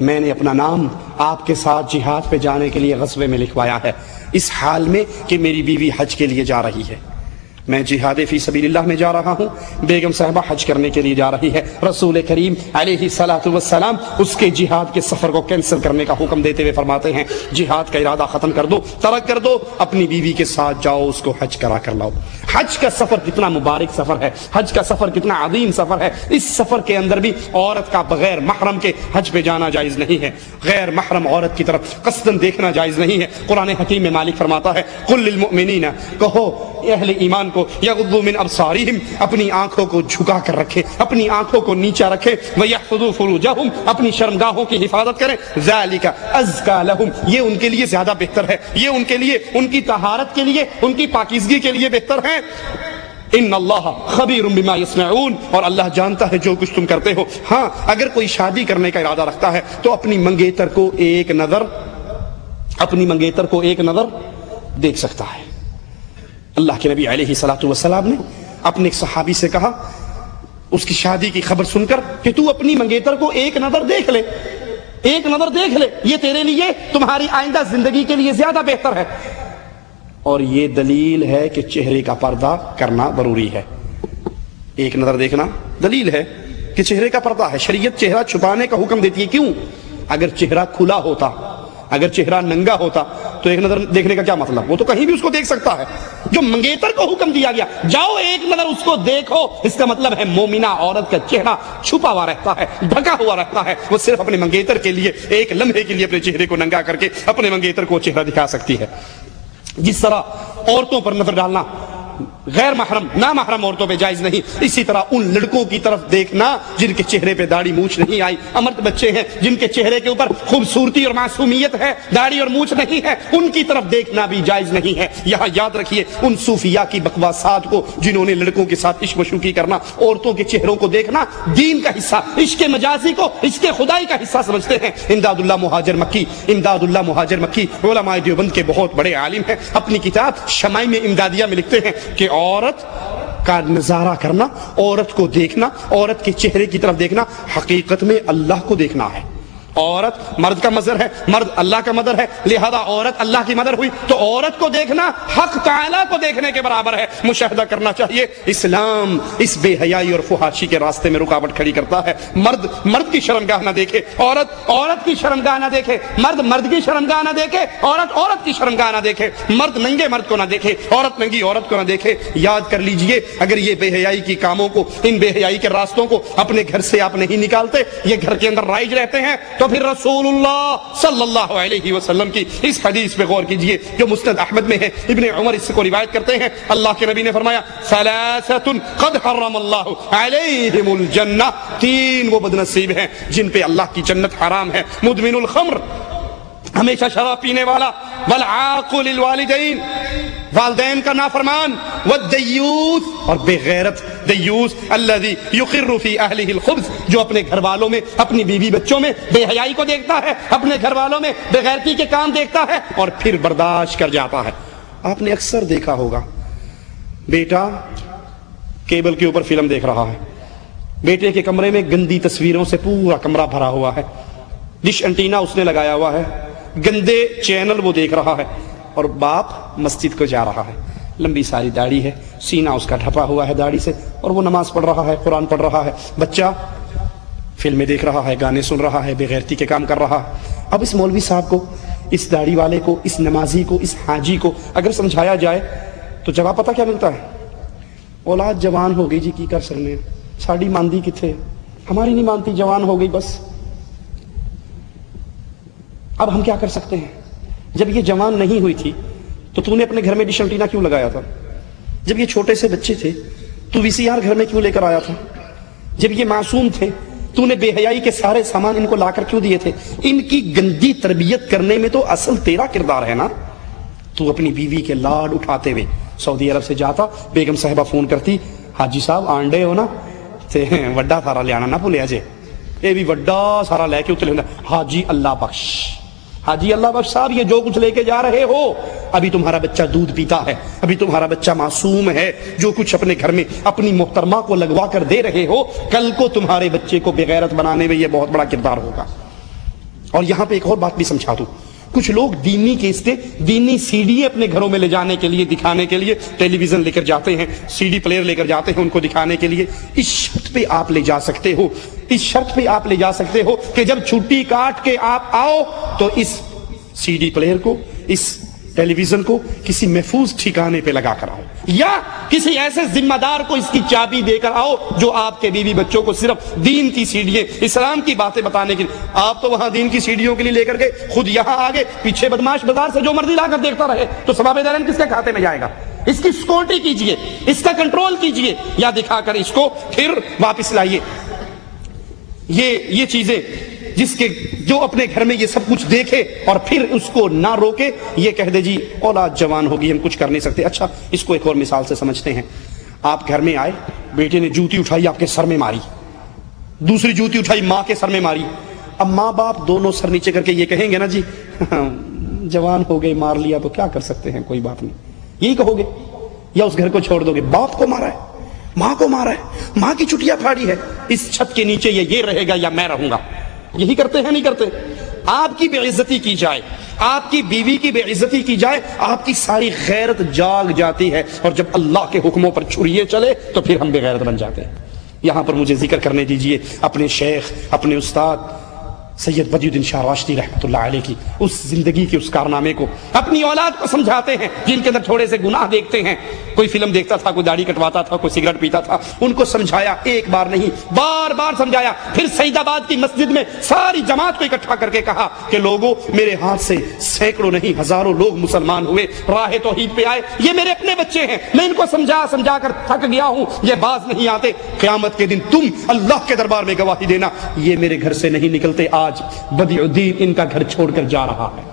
میں نے اپنا نام آپ کے ساتھ جہاد پہ جانے کے لیے غزوے میں لکھوایا ہے، اس حال میں کہ میری بیوی حج کے لیے جا رہی ہے، میں جہاد فی سبیل اللہ میں جا رہا ہوں، بیگم صاحبہ حج کرنے کے لیے جا رہی ہے۔ رسول کریم علیہ الصلوۃ والسلام اس کے جہاد کے سفر کو کینسل کرنے کا حکم دیتے ہوئے فرماتے ہیں جہاد کا ارادہ ختم کر دو، ترک کر دو، اپنی بیوی کے ساتھ جاؤ، اس کو حج کرا کر لاؤ۔ حج کا سفر کتنا مبارک سفر ہے، حج کا سفر کتنا عظیم سفر ہے، اس سفر کے اندر بھی عورت کا بغیر محرم کے حج پہ جانا جائز نہیں ہے، غیر محرم عورت کی طرف قصداً دیکھنا جائز نہیں ہے۔ قرآن حکیم میں مالک فرماتا ہے قل للمؤمنین، کہو اہل ایمان کو یغضوا من ابصارہم، اپنی آنکھوں کو جھکا کر رکھیں، اپنی آنکھوں کو نیچا رکھیں، ویحفظوا فروجہم، اپنی شرمگاہوں کی حفاظت کریں، ذالک ازکا لہم، یہ ان کے لیے زیادہ بہتر ہے، یہ ان کے لیے ان کی طہارت کے لیے ان کی پاکیزگی کے لیے بہتر ہے۔ ان اللہ خبیر بما یصنعون، اور اللہ جانتا ہے جو کچھ تم کرتے ہو۔ ہاں اگر کوئی شادی کرنے کا ارادہ رکھتا ہے تو اپنی منگیتر کو ایک نظر دیکھ سکتا ہے۔ اللہ کے نبی علیہ الصلوۃ والسلام نے اپنے ایک صحابی سے کہا اس کی شادی کی خبر سن کر کہ تو اپنی منگیتر کو ایک نظر دیکھ لے، ایک نظر دیکھ لے، یہ تیرے لیے تمہاری آئندہ زندگی کے لیے زیادہ بہتر ہے۔ اور یہ دلیل ہے کہ چہرے کا پردہ کرنا ضروری ہے۔ ایک نظر دیکھنا دلیل ہے کہ چہرے کا پردہ ہے۔ شریعت چہرہ چھپانے کا حکم دیتی ہے، کیوں؟ اگر چہرہ کھلا ہوتا، اگر چہرہ ننگا ہوتا تو ایک نظر دیکھنے کا کیا مطلب، وہ تو کہیں بھی اس کو دیکھ سکتا ہے۔ جو منگیتر کو حکم دیا گیا جاؤ ایک نظر اس کو دیکھو، اس کا مطلب ہے مومنہ عورت کا چہرہ چھپا ہوا رہتا ہے، ڈھکا ہوا رہتا ہے، وہ صرف اپنے منگیتر کے لیے ایک لمحے کے لیے اپنے چہرے کو ننگا کر کے اپنے منگیتر کو چہرہ دکھا سکتی ہے۔ جس طرح عورتوں پر نظر ڈالنا غیر محرم نامحرم عورتوں پہ جائز نہیں، اسی طرح ان لڑکوں کی طرف دیکھنا جن کے چہرے پہ داڑھی مونچھ نہیں آئی، امرد بچے ہیں جن کے چہرے کے اوپر خوبصورتی اور معصومیت ہے، داڑھی اور مونچھ نہیں ہے، ان کی طرف دیکھنا بھی جائز نہیں ہے۔ یہاں یاد رکھیے ان صوفیاء کی بکواسات کو جنہوں نے لڑکوں کے ساتھ عشق و شوخی کرنا، عورتوں کے چہروں کو دیکھنا دین کا حصہ، عشق مجازی کو عشق خدائی کا حصہ سمجھتے ہیں۔ امداد اللہ مہاجر مکی علماء دیوبند کے بہت بڑے عالم ہیں، اپنی کتاب شمائم امدادیہ میں لکھتے ہیں کہ عورت کا نظارہ کرنا، عورت کو دیکھنا، عورت کے چہرے کی طرف دیکھنا حقیقت میں اللہ کو دیکھنا ہے۔ عورت مرد کا مظہر ہے، مرد اللہ کا مظہر ہے، لہذا عورت اللہ کی مظہر ہوئی تو عورت کو دیکھنا حق تعالیٰ کو دیکھنے کے برابر ہے، مشاہدہ کرنا چاہیے۔ اسلام اس بے حیائی اور فحاشی کے راستے میں رکاوٹ کھڑی کرتا ہے۔ مرد کی شرمگاہ نہ دیکھے، عورت کی شرمگاہ نہ دیکھے، مرد کی شرمگاہ نہ دیکھے، عورت کی شرمگاہ نہ دیکھے، مرد ننگے مرد کو نہ دیکھے، عورت ننگی عورت کو نہ دیکھے۔ یاد کر لیجئے اگر یہ بے حیائی کی کاموں کو، ان بے حیائی کے راستوں کو اپنے گھر سے آپ نہیں نکالتے، یہ گھر کے اندر رائج رہتے ہیں، تو پھر رسول اللہ صلی اللہ علیہ وسلم کی اس حدیث پہ غور کیجئے جو مسند احمد میں ہے، ابن عمر اس کو روایت کرتے ہیں، اللہ کے نبی نے فرمایا ثلاثۃ قد حرم اللہ علیہم الجنہ، تین وہ بدنصیب ہیں جن پہ اللہ کی جنت حرام ہے، مدمن الخمر، ہمیشہ شراب پینے والا، والعاق للوالدین، والدین کا نافرمان، والدیوث اور بے غیرت، دیوث الذی یقر فی اہلہ الخبث، جو اپنے گھر والوں میں، اپنی بیوی بچوں میں بے حیائی کو دیکھتا ہے، اپنے گھر والوں میں بے غیرتی کے کام دیکھتا ہے اور پھر برداشت کر جاتا ہے۔ آپ نے اکثر دیکھا ہوگا بیٹا کیبل کے اوپر فلم دیکھ رہا ہے، بیٹے کے کمرے میں گندی تصویروں سے پورا کمرہ بھرا ہوا ہے، ڈش انٹینا اس نے لگایا ہوا ہے، گندے چینل وہ دیکھ رہا ہے، اور باپ مسجد کو جا رہا ہے، لمبی ساری داڑھی ہے، سینہ اس کا ڈھپا ہوا ہے داڑھی سے، اور وہ نماز پڑھ رہا ہے، قرآن پڑھ رہا ہے۔ بچہ فلمیں دیکھ رہا ہے، گانے سن رہا ہے، بے غیرتی کے کام کر رہا ہے۔ اب اس مولوی صاحب کو، اس داڑھی والے کو، اس نمازی کو، اس حاجی کو اگر سمجھایا جائے تو جواب پتہ کیا ملتا ہے؟ اولاد جوان ہو گئی جی، کی کر سکنے، ساڑی ماندی کتھے، ہماری نہیں مانتی، جوان ہو گئی بس، اب ہم کیا کر سکتے ہیں؟ جب یہ جوان نہیں ہوئی تھی تو نے اپنے گھر میں ڈش انٹینا کیوں لگایا تھا؟ جب یہ چھوٹے سے بچے تھے تو VCR گھر میں کیوں لے کر آیا تھا؟ جب یہ معصوم تھے تو نے بے حیائی کے سارے سامان ان کو لا کر کیوں دیے تھے؟ ان کی گندی تربیت کرنے میں تو اصل تیرا کردار ہے نا۔ تو اپنی بیوی کے لاڈ اٹھاتے ہوئے سعودی عرب سے جاتا، بیگم صاحبہ فون کرتی، حاجی صاحب آنڈے ہو نا تے وڈا سارا لے آنا نہ بھولیا جے، یہ بھی وڈا سارا لے کے اتلے ہوندا، حاجی اللہ بخش، حاجی اللہ بخش صاحب یہ جو کچھ لے کے جا رہے ہو، ابھی تمہارا بچہ دودھ پیتا ہے، ابھی تمہارا بچہ معصوم ہے، جو کچھ اپنے گھر میں اپنی محترمہ کو لگوا کر دے رہے ہو، کل کو تمہارے بچے کو بے غیرت بنانے میں یہ بہت بڑا کردار ہوگا۔ اور یہاں پہ ایک اور بات بھی سمجھا دوں، کچھ لوگ دینی کیسٹیں، دینی CD اپنے گھروں میں لے جانے کے لیے، دکھانے کے لیے ٹیلی ویژن لے کر جاتے ہیں، CD پلیئر لے کر جاتے ہیں ان کو دکھانے کے لیے۔ اس شرط پہ آپ لے جا سکتے ہو، اس شرط پہ آپ لے جا سکتے ہو کہ جب چھٹی کاٹ کے آپ آؤ تو اس CD پلیئر کو، اس ٹیلی ویژن کو کسی محفوظ ٹھکانے پہ لگا کر آؤ، یا کسی ایسے ذمہ دار کو اس کی چابی دے کر آؤ جو آپ کے بیوی بچوں کو صرف دین کی سیڑھیاں، اسلام کی باتیں بتانے کے لیے۔ آپ تو وہاں دین کی سیڑھیوں کے لیے لے کر گئے، خود یہاں آگے پیچھے بدماش بازار سے جو مرضی لا کر دیکھتا رہے تو ثواب دارین کس کے کھاتے میں جائے گا؟ اس کی سیکورٹی کیجئے، اس کا کنٹرول کیجئے، یا دکھا کر اس کو پھر واپس لائیے۔ یہ چیزیں جس کے جو اپنے گھر میں یہ سب کچھ دیکھے اور پھر اس کو نہ روکے، یہ کہہ دے جی اولاد جوان ہوگی ہم کچھ کر نہیں سکتے۔ اچھا اس کو ایک اور مثال سے سمجھتے ہیں۔ آپ گھر میں آئے، بیٹے نے جوتی اٹھائی آپ کے سر میں ماری، دوسری جوتی اٹھائی ماں کے سر میں ماری۔ اب ماں باپ دونوں سر نیچے کر کے یہ کہیں گے نا جی جوان ہو گئے، مار لیا تو کیا کر سکتے ہیں، کوئی بات نہیں، یہی کہو گے؟ یا اس گھر کو چھوڑ دو گے؟ باپ کو مارا ہے، ماں کو مارا ہے، ماں کی چٹیا پھاڑی ہے، اس چھت کے نیچے یہ رہے گا یا میں رہوں گا؟ یہی کرتے ہیں نہیں کرتے؟ آپ کی بے عزتی کی جائے، آپ کی بیوی کی بے عزتی کی جائے، آپ کی ساری غیرت جاگ جاتی ہے، اور جب اللہ کے حکموں پر چھریے چلے تو پھر ہم بے غیرت بن جاتے ہیں۔ یہاں پر مجھے ذکر کرنے دیجئے اپنے شیخ، اپنے استاد سید بدی الدین شاہ راشدی رحمۃ اللہ علیہ کی اس زندگی کے اس کارنامے کو اپنی اولاد کو سمجھاتے ہیں جن کے اندر تھوڑے سے گناہ دیکھتے ہیں۔ کوئی فلم دیکھتا تھا، کوئی داڑھی کٹواتا تھا، کوئی سگریٹ پیتا تھا، ان کو سمجھایا، ایک بار نہیں بار بار سمجھایا۔ پھر سعید آباد کی مسجد میں ساری جماعت کو اکٹھا کر کے کہا کہ لوگوں، میرے ہاتھ سے سینکڑوں نہیں ہزاروں لوگ مسلمان ہوئے، راہ توحید پہ آئے، یہ میرے اپنے بچے ہیں، میں ان کو سمجھا کر تھک گیا ہوں، یہ باز نہیں آتے، قیامت کے دن تم اللہ کے دربار میں گواہی دینا یہ میرے گھر سے نہیں نکلتے۔ آج بدیع الدین ان کا گھر چھوڑ کر جا رہا ہے،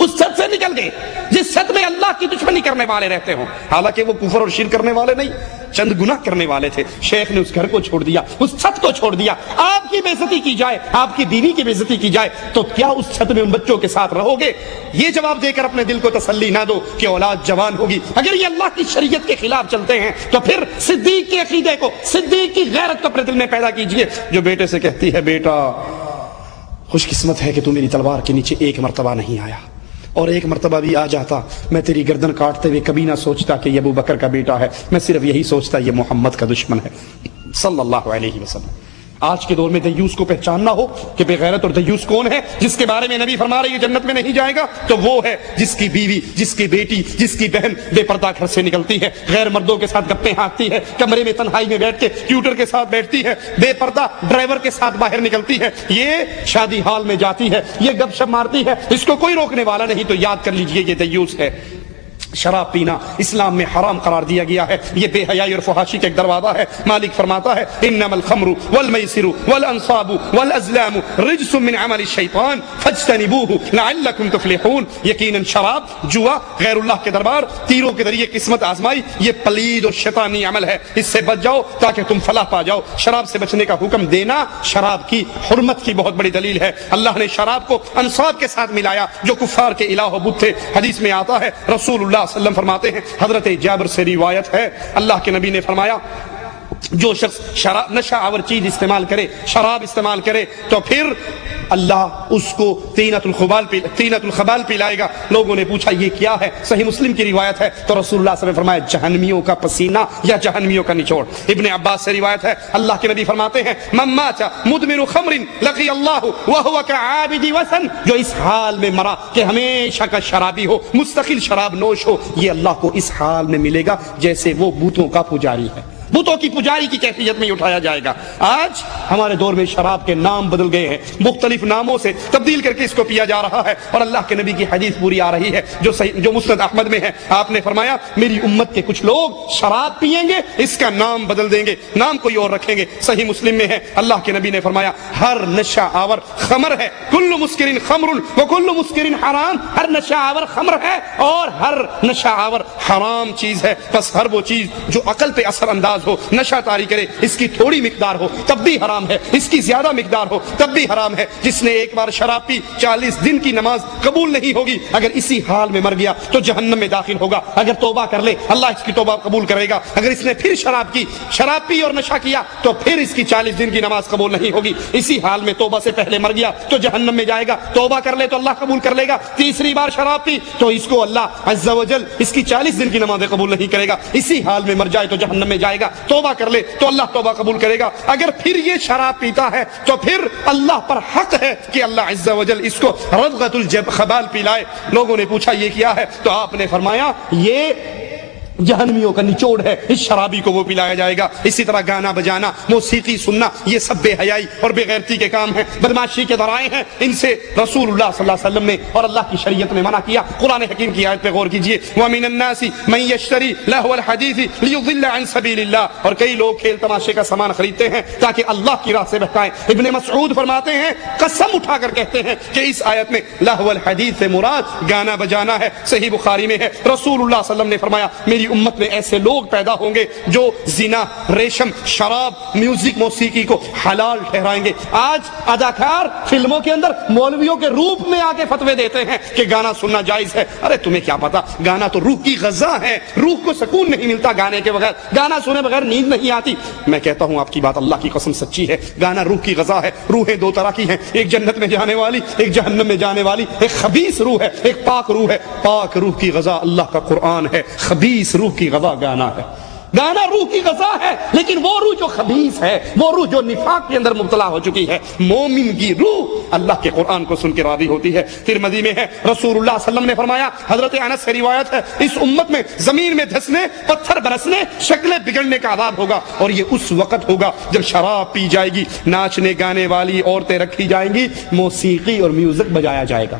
اس چھت سے نکل گئے جس چھت میں اللہ کی دشمنی کرنے والے رہتے ہوں، حالانکہ وہ کفر اور شرک کرنے والے نہیں، چند گناہ کرنے والے تھے۔ شیخ نے اس گھر کو چھوڑ دیا، اس چھت کو چھوڑ دیا۔ آپ کی بے عزتی کی جائے، آپ کی بیوی کی بے عزتی کی جائے تو کیا اس چھت میں ان بچوں کے ساتھ رہو گے؟ یہ جواب دے کر اپنے دل کو تسلی نہ دو کہ اولاد جوان ہوگی۔ اگر یہ اللہ کی شریعت کے خلاف چلتے ہیں تو پھر صدیق کے عقیدے کو، صدیق کی غیرت کو اپنے دل میں پیدا کیجئے، جو بیٹے سے کہتی ہے بیٹا خوش قسمت ہے کہ تو میری تلوار کے نیچے ایک مرتبہ نہیں آیا، اور ایک مرتبہ بھی آ جاتا میں تیری گردن کاٹتے ہوئے کبھی نہ سوچتا کہ یہ ابو بکر کا بیٹا ہے، میں صرف یہی سوچتا یہ محمد کا دشمن ہے صلی اللہ علیہ وسلم۔ آج کے دور میں دیوس کو پہچاننا ہو کہ بے غیرت اور دیوس کون ہے، جس کے بارے میں نبی فرما رہے ہیں جنت میں نہیں جائے گا، تو وہ ہے جس کی بیوی، جس کی بیٹی، جس کی بہن بے پردہ گھر سے نکلتی ہے، غیر مردوں کے ساتھ گپیں ہانکتی ہے، کمرے میں تنہائی میں بیٹھ کے ٹیوٹر کے ساتھ بیٹھتی ہے، بے پردہ ڈرائیور کے ساتھ باہر نکلتی ہے، یہ شادی ہال میں جاتی ہے، یہ گپ شپ مارتی ہے، اس کو کوئی روکنے والا نہیں، تو یاد کر لیجئے یہ دیوس ہے۔ شراب پینا اسلام میں حرام قرار دیا گیا ہے، یہ بے حیائی اور فحاشی کا ایک دروازہ ہے۔ مالک فرماتا ہے انما الخمر والمیسر والانصاب والازلام رجس من عمل الشیطان فاجتنبوه لعلکم تفلحون، یقیناً شراب، جوا، غیر اللہ کے دربار، تیروں کے ذریعے قسمت آزمائی، یہ پلید اور شیطانی عمل ہے، اس سے بچ جاؤ تاکہ تم فلاح پا جاؤ۔ شراب سے بچنے کا حکم دینا شراب کی حرمت کی بہت بڑی دلیل ہے۔ اللہ نے شراب کو انصاب کے ساتھ ملایا جو کفار کے الہ و بت تھے۔ حدیث میں آتا ہے رسول اللہ صلی اللہ علیہ وسلم فرماتے ہیں، حضرت جابر سے روایت ہے، اللہ کے نبی نے فرمایا جو شخص شراب نشہ آور چیز استعمال کرے، شراب استعمال کرے، تو پھر اللہ اس کو طینۃ الخبال پلائے گا۔ لوگوں نے پوچھا یہ کیا ہے؟ صحیح مسلم کی روایت ہے، تو رسول اللہ صلی اللہ علیہ وسلم نے فرمایا جہنمیوں کا پسینہ یا جہنمیوں کا نچوڑ۔ ابن عباس سے روایت ہے، اللہ کے نبی فرماتے ہیں من مات مدمن خمر لقی اللہ وهو كعابد وثن، جو اس حال میں مرا کہ ہمیشہ کا شرابی ہو، مستقل شراب نوش ہو، یہ اللہ کو اس حال میں ملے گا جیسے وہ بتوں کا پجاری ہے، بتوں کی پجاری کی کیفیت میں اٹھایا جائے گا۔ آج ہمارے دور میں شراب کے نام بدل گئے ہیں، مختلف ناموں سے تبدیل کر کے اس کو پیا جا رہا ہے، اور اللہ کے نبی کی حدیث پوری آ رہی ہے جو مسند احمد میں ہے۔ آپ نے فرمایا میری امت کے کچھ لوگ شراب پیئیں گے، اس کا نام بدل دیں گے، نام کوئی اور رکھیں گے۔ صحیح مسلم میں ہے، اللہ کے نبی نے فرمایا ہر نشہ آور خمر ہے، کل مسکر خمر وکل مسکر حرام، ہر نشہ آور خمر ہے اور ہر نشہ آور حرام چیز ہے، بس ہر وہ چیز جو عقل پہ اثر انداز ہو، نشہ طاری کرے، اس کی تھوڑی مقدار ہو تب بھی حرام ہے، اس کی زیادہ مقدار ہو تب بھی حرام ہے۔ جس نے ایک بار شراب پی 40 دن کی نماز قبول نہیں ہوگی، اگر اسی حال میں مر گیا تو جہنم میں داخل ہوگا۔ اگر توبہ کر لے اللہ اس کی توبہ قبول کرے گا، اگر اس نے پھر شراب پی اور نشہ کیا تو پھر اس کی 40 دن کی نماز قبول نہیں ہوگی۔ اسی حال میں توبہ سے پہلے مر گیا تو جہنم میں جائے گا، توبہ کر لے تو اللہ قبول کر لے گا۔ تیسری بار شراب پی تو اس کو اللہ عز و جل اس کی 40 دن کی نمازیں قبول نہیں کرے گا، اسی حال میں مر جائے تو جہنم میں جائے گا۔ توبہ کر لے تو اللہ توبہ قبول کرے گا۔ اگر پھر یہ شراب پیتا ہے تو پھر اللہ پر حق ہے کہ اللہ عز و جل اس کو رضغۃ الخبال پلائے۔ لوگوں نے پوچھا یہ کیا ہے؟ تو آپ نے فرمایا یہ جہنمیوں کا نچوڑ ہے، اس شرابی کو وہ پلایا جائے گا۔ اسی طرح گانا بجانا، موسیقی سننا، یہ سب بے حیائی اور بے غیرتی کے کام ہیں، بدمعاشی کے ذرائع ہیں، ان سے رسول اللہ صلی اللہ علیہ وسلم نے اور اللہ کی شریعت نے منع کیا۔ قرآن حکیم کی آیت پہ غور کیجئے، وَمِنَ النَّاسِ مَن يَشْتَرِي لَهْوَ الْحَدِيثِ لِيُضِلَّ عَن سَبِيلِ اللَّهِ، اور کئی لوگ کھیل تماشے کا سامان خریدتے ہیں تاکہ اللہ کی راہ سے بہکائیں۔ ابن مسعود فرماتے ہیں، قسم اٹھا کر کہتے ہیں کہ اس آیت میں لہو الحدیث سے مراد گانا بجانا ہے۔ صحیح بخاری میں ہے، رسول اللہ صلی اللہ علیہ وسلم نے فرمایا میری امت میں ایسے لوگ پیدا ہوں گے جو زنا، ریشم، شراب، میوزک، موسیقی کو حلال ٹھہرائیں گے۔ آج اداکار فلموں کے اندر مولویوں کے روپ میں آ کے فتوے دیتے ہیں کہ گانا سننا جائز ہے۔ ارے تمہیں کیا پتا، گانا تو روح کی غذا ہے، روح کو سکون نہیں ملتا گانے کے بغیر، گانا سنے بغیر نیند نہیں آتی۔ میں کہتا ہوں آپ کی بات اللہ کی قسم سچی ہے، گانا روح کی غذا ہے۔ روحیں دو طرح کی ہیں، ایک جنت میں جانے والی، ایک جہنم میں جانے والی۔ ایک خبیث روح ہے، ایک پاک روح ہے۔ پاک روح کی غذا اللہ کا قرآن ہے، خبیث روح کی غذا گانا ہے۔ گانا روح کی غذا ہے، لیکن وہ روح جو خبیث ہے، وہ روح جو نفاق کے اندر مبتلا ہو چکی ہے، مومن کی روح اللہ کے قرآن کو سن کے راضی ہوتی ہے۔ ترمذی میں ہے، رسول اللہ صلی اللہ علیہ وسلم نے فرمایا، حضرت انس سے روایت ہے، اس امت میں زمین میں دھسنے، پتھر برسنے، شکلیں بگڑنے کا عذاب ہوگا، اور یہ اس وقت ہوگا جب شراب پی جائے گی، ناچنے گانے والی عورتیں رکھی جائیں گی، موسیقی اور میوزک بجایا جائے گا۔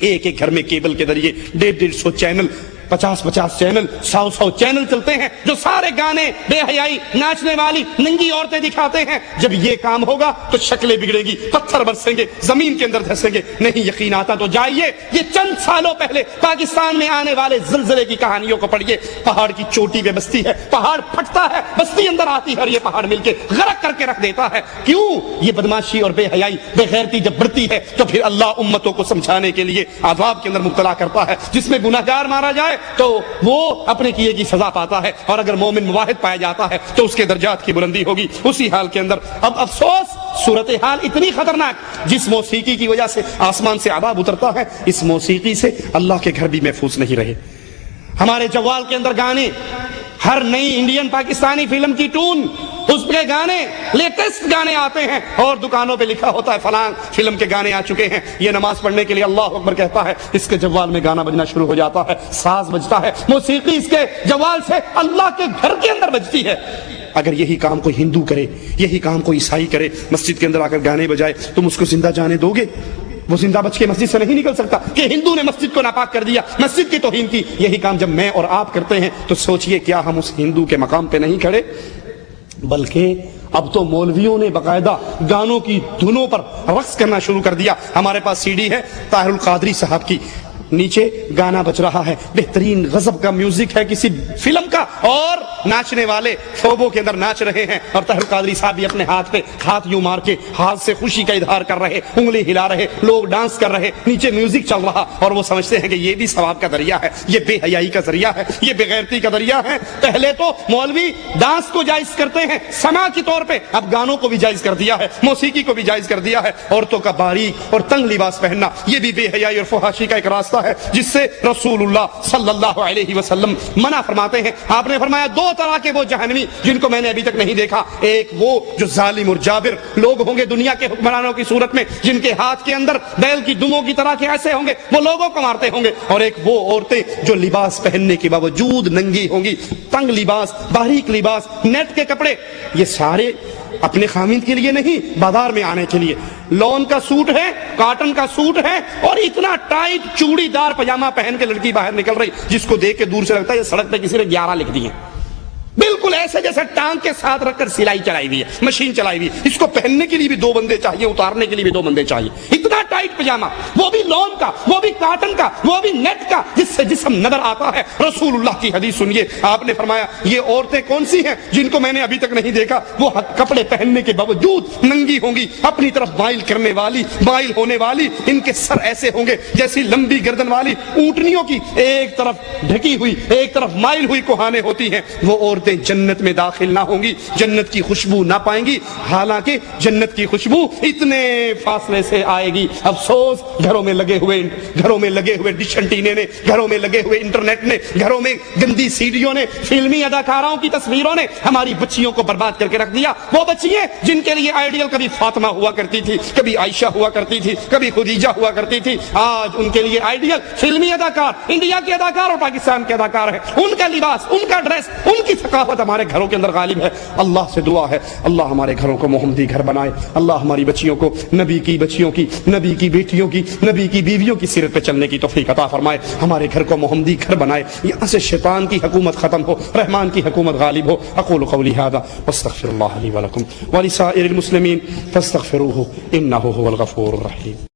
ایک ایک گھر میں کیبل کے ذریعے 150 چینل، 50 چینل، 100 چینل چلتے ہیں جو سارے گانے، بے حیائی، ناچنے والی ننگی عورتیں دکھاتے ہیں۔ جب یہ کام ہوگا تو شکلیں بگڑے گی، پتھر برسیں گے، زمین کے اندر دھسیں گے۔ نہیں یقین آتا تو جائیے، یہ چند سالوں پہلے پاکستان میں آنے والے زلزلے کی کہانیوں کو پڑھیے۔ پہاڑ کی چوٹی پہ بستی ہے، پہاڑ پھٹتا ہے، بستی اندر آتی ہے اور یہ پہاڑ مل کے غرق کر کے رکھ دیتا ہے۔ کیوں؟ یہ بدماشی اور بے حیائی، بے غیرتی جب بڑھتی ہے تو پھر اللہ امتوں کو سمجھانے کے لیے عذاب کے اندر مبتلا کرتا ہے۔ جس میں گناہگار مارا جائے تو وہ اپنے کیے کی سزا پاتا ہے، اور اگر مومن مواحد پایا جاتا ہے تو اس کے درجات کی بلندی ہوگی اسی حال کے اندر۔ اب افسوس، صورتحال اتنی خطرناک، جس موسیقی کی وجہ سے آسمان سے عذاب اترتا ہے، اس موسیقی سے اللہ کے گھر بھی محفوظ نہیں رہے۔ ہمارے جوال کے اندر گانے، ہر نئی انڈین پاکستانی فلم کی ٹون، اس پہ گانے، لیٹسٹ گانے آتے ہیں، اور دکانوں پہ لکھا ہوتا ہے فلاں فلم کے گانے آ چکے ہیں۔ یہ نماز پڑھنے کے لیے اللہ اکبر کہتا ہے، اس کے جوال میں گانا بجنا شروع ہو جاتا ہے، ساز بجتا ہے، موسیقی اس کے جوال سے اللہ کے گھر کے اندر بجتی ہے۔ اگر یہی کام کوئی ہندو کرے، یہی کام کوئی عیسائی کرے، مسجد کے اندر آ کر گانے بجائے، تم اس کو زندہ جانے دو گے؟ وہ زندہ بچ کے مسجد سے نہیں نکل سکتا کہ ہندو نے مسجد کو ناپاک کر دیا، مسجد کی توہین کی۔ یہی کام جب میں اور آپ کرتے ہیں تو سوچئے کیا ہم اس ہندو کے مقام پہ نہیں کھڑے؟ بلکہ اب تو مولویوں نے باقاعدہ گانوں کی دھنوں پر رقص کرنا شروع کر دیا۔ ہمارے پاس سی ڈی ہے طاہر القادری صاحب کی، نیچے گانا بچ رہا ہے، بہترین غضب کا میوزک ہے کسی فلم کا، اور ناچنے والے شعبوں کے اندر ناچ رہے ہیں، اور طاہر القادری صاحب بھی اپنے ہاتھ پہ ہاتھ یوں مار کے ہاتھ سے خوشی کا اظہار کر رہے، انگلی ہلا رہے، لوگ ڈانس کر رہے، نیچے میوزک چل رہا، اور وہ سمجھتے ہیں کہ یہ بھی ثواب کا ذریعہ ہے، یہ بے حیائی کا ذریعہ ہے، یہ بے غیرتی کا ذریعہ ہے۔ پہلے تو مولوی ڈانس کو جائز کرتے ہیں سما کی طور پہ، اب گانوں کو بھی جائز کر دیا ہے، موسیقی کو بھی جائز کر دیا ہے۔ عورتوں کا باریک اور تنگ لباس پہننا یہ بھی بے حیائی اور فحاشی کا ایک راستہ ہے جس سے رسول اللہ صلی اللہ علیہ وسلم منع فرماتے ہیں۔ آپ نے فرمایا دو طرح کے وہ جہنمی جن کو میں نے ابھی تک نہیں دیکھا، ایک وہ جو ظالم اور جابر لوگ ہوں گے دنیا کے حکمرانوں کی صورت میں، جن کے ہاتھ کے اندر بیل کی دموں کی طرح کے ایسے ہوں گے، وہ لوگوں کو مارتے ہوں گے، اور ایک وہ عورتیں جو لباس پہننے کے باوجود ننگی ہوں گی، تنگ لباس، باریک لباس، نیٹ کے کپڑے، یہ سارے اپنے خامند کے لیے نہیں، بازار میں آنے کے لیے۔ لون کا سوٹ ہے، کاٹن کا سوٹ ہے، اور اتنا ٹائٹ چوڑی دار پجامہ پہن کے لڑکی باہر نکل رہی جس کو دیکھ کے دور سے لگتا ہے یہ سڑک پہ کسی نے 11 لکھ دی ہیں، بالکل ایسے جیسے ٹانگ کے ساتھ رکھ کر سلائی چلائی ہوئی ہے، مشین چلائی ہوئی ہے۔ اس کو پہننے کے لیے بھی 2 بندے چاہیے، اتارنے کے لیے بھی 2 بندے چاہیے، اتنا ٹائٹ پجامہ، وہ بھی لون کا، وہ بھی کاٹن کا، وہ بھی نیٹ کا، جس سے جسم نظر آتا ہے۔ رسول اللہ کی حدیث سنیے، آپ نے فرمایا یہ عورتیں کون سی ہیں جن کو میں نے ابھی تک نہیں دیکھا، وہ کپڑے پہننے کے باوجود ننگی ہوں گی، اپنی طرف مائل کرنے والی، مائل ہونے والی، ان کے سر ایسے ہوں گے جیسی لمبی گردن والی اونٹنیوں کی، ایک طرف ڈھکی ہوئی ایک طرف مائل ہوئی کوہانے ہوتی ہیں۔ وہ عورتیں جنت میں داخل نہ ہوں گی، جنت کی خوشبو نہ پائیں گی، حالانکہ جنت کی خوشبو اتنے فاصلے سے آئے گی۔ افسوس گھروں میں لگے ہوئے ڈش انٹینے نے، گھروں میں لگے ہوئے انٹرنیٹ نے، گھروں میں گندی سیڈیوں نے، فلمی اداکاراؤں کی تصویروں نے ہماری بچیوں کو برباد کر کے رکھ دیا۔ وہ بچیاں جن کے لیے آئیڈیل کبھی فاطمہ ہوا کرتی تھی، کبھی عائشہ ہوا کرتی تھی، کبھی خدیجہ ہوا کرتی تھی، آج ان کے لیے آئیڈیل فلمی اداکار، انڈیا کے اداکار اور پاکستان کے اداکار ہیں۔ ان کا لباس، ان کا ڈریس، ان کی ثقافت ہمارے گھروں کے اندر غالب ہے۔ اللہ سے دعا ہے اللہ ہمارے گھروں کو محمدی گھر بنائے، اللہ ہماری بچیوں کو نبی کی بچیوں کی، نبی کی بیٹیوں کی، نبی کی بیویوں کی سیرت پہ چلنے کی توفیق عطا فرمائے، ہمارے گھر کو محمدی گھر بنائے، یہاں سے شیطان کی حکومت ختم ہو، رحمان کی حکومت غالب ہو۔ اقول قولی ھذا واستغفر اللہ لی ولکم ولسائر المسلمین فاستغفروہ انہ هو الغفور الرحیم۔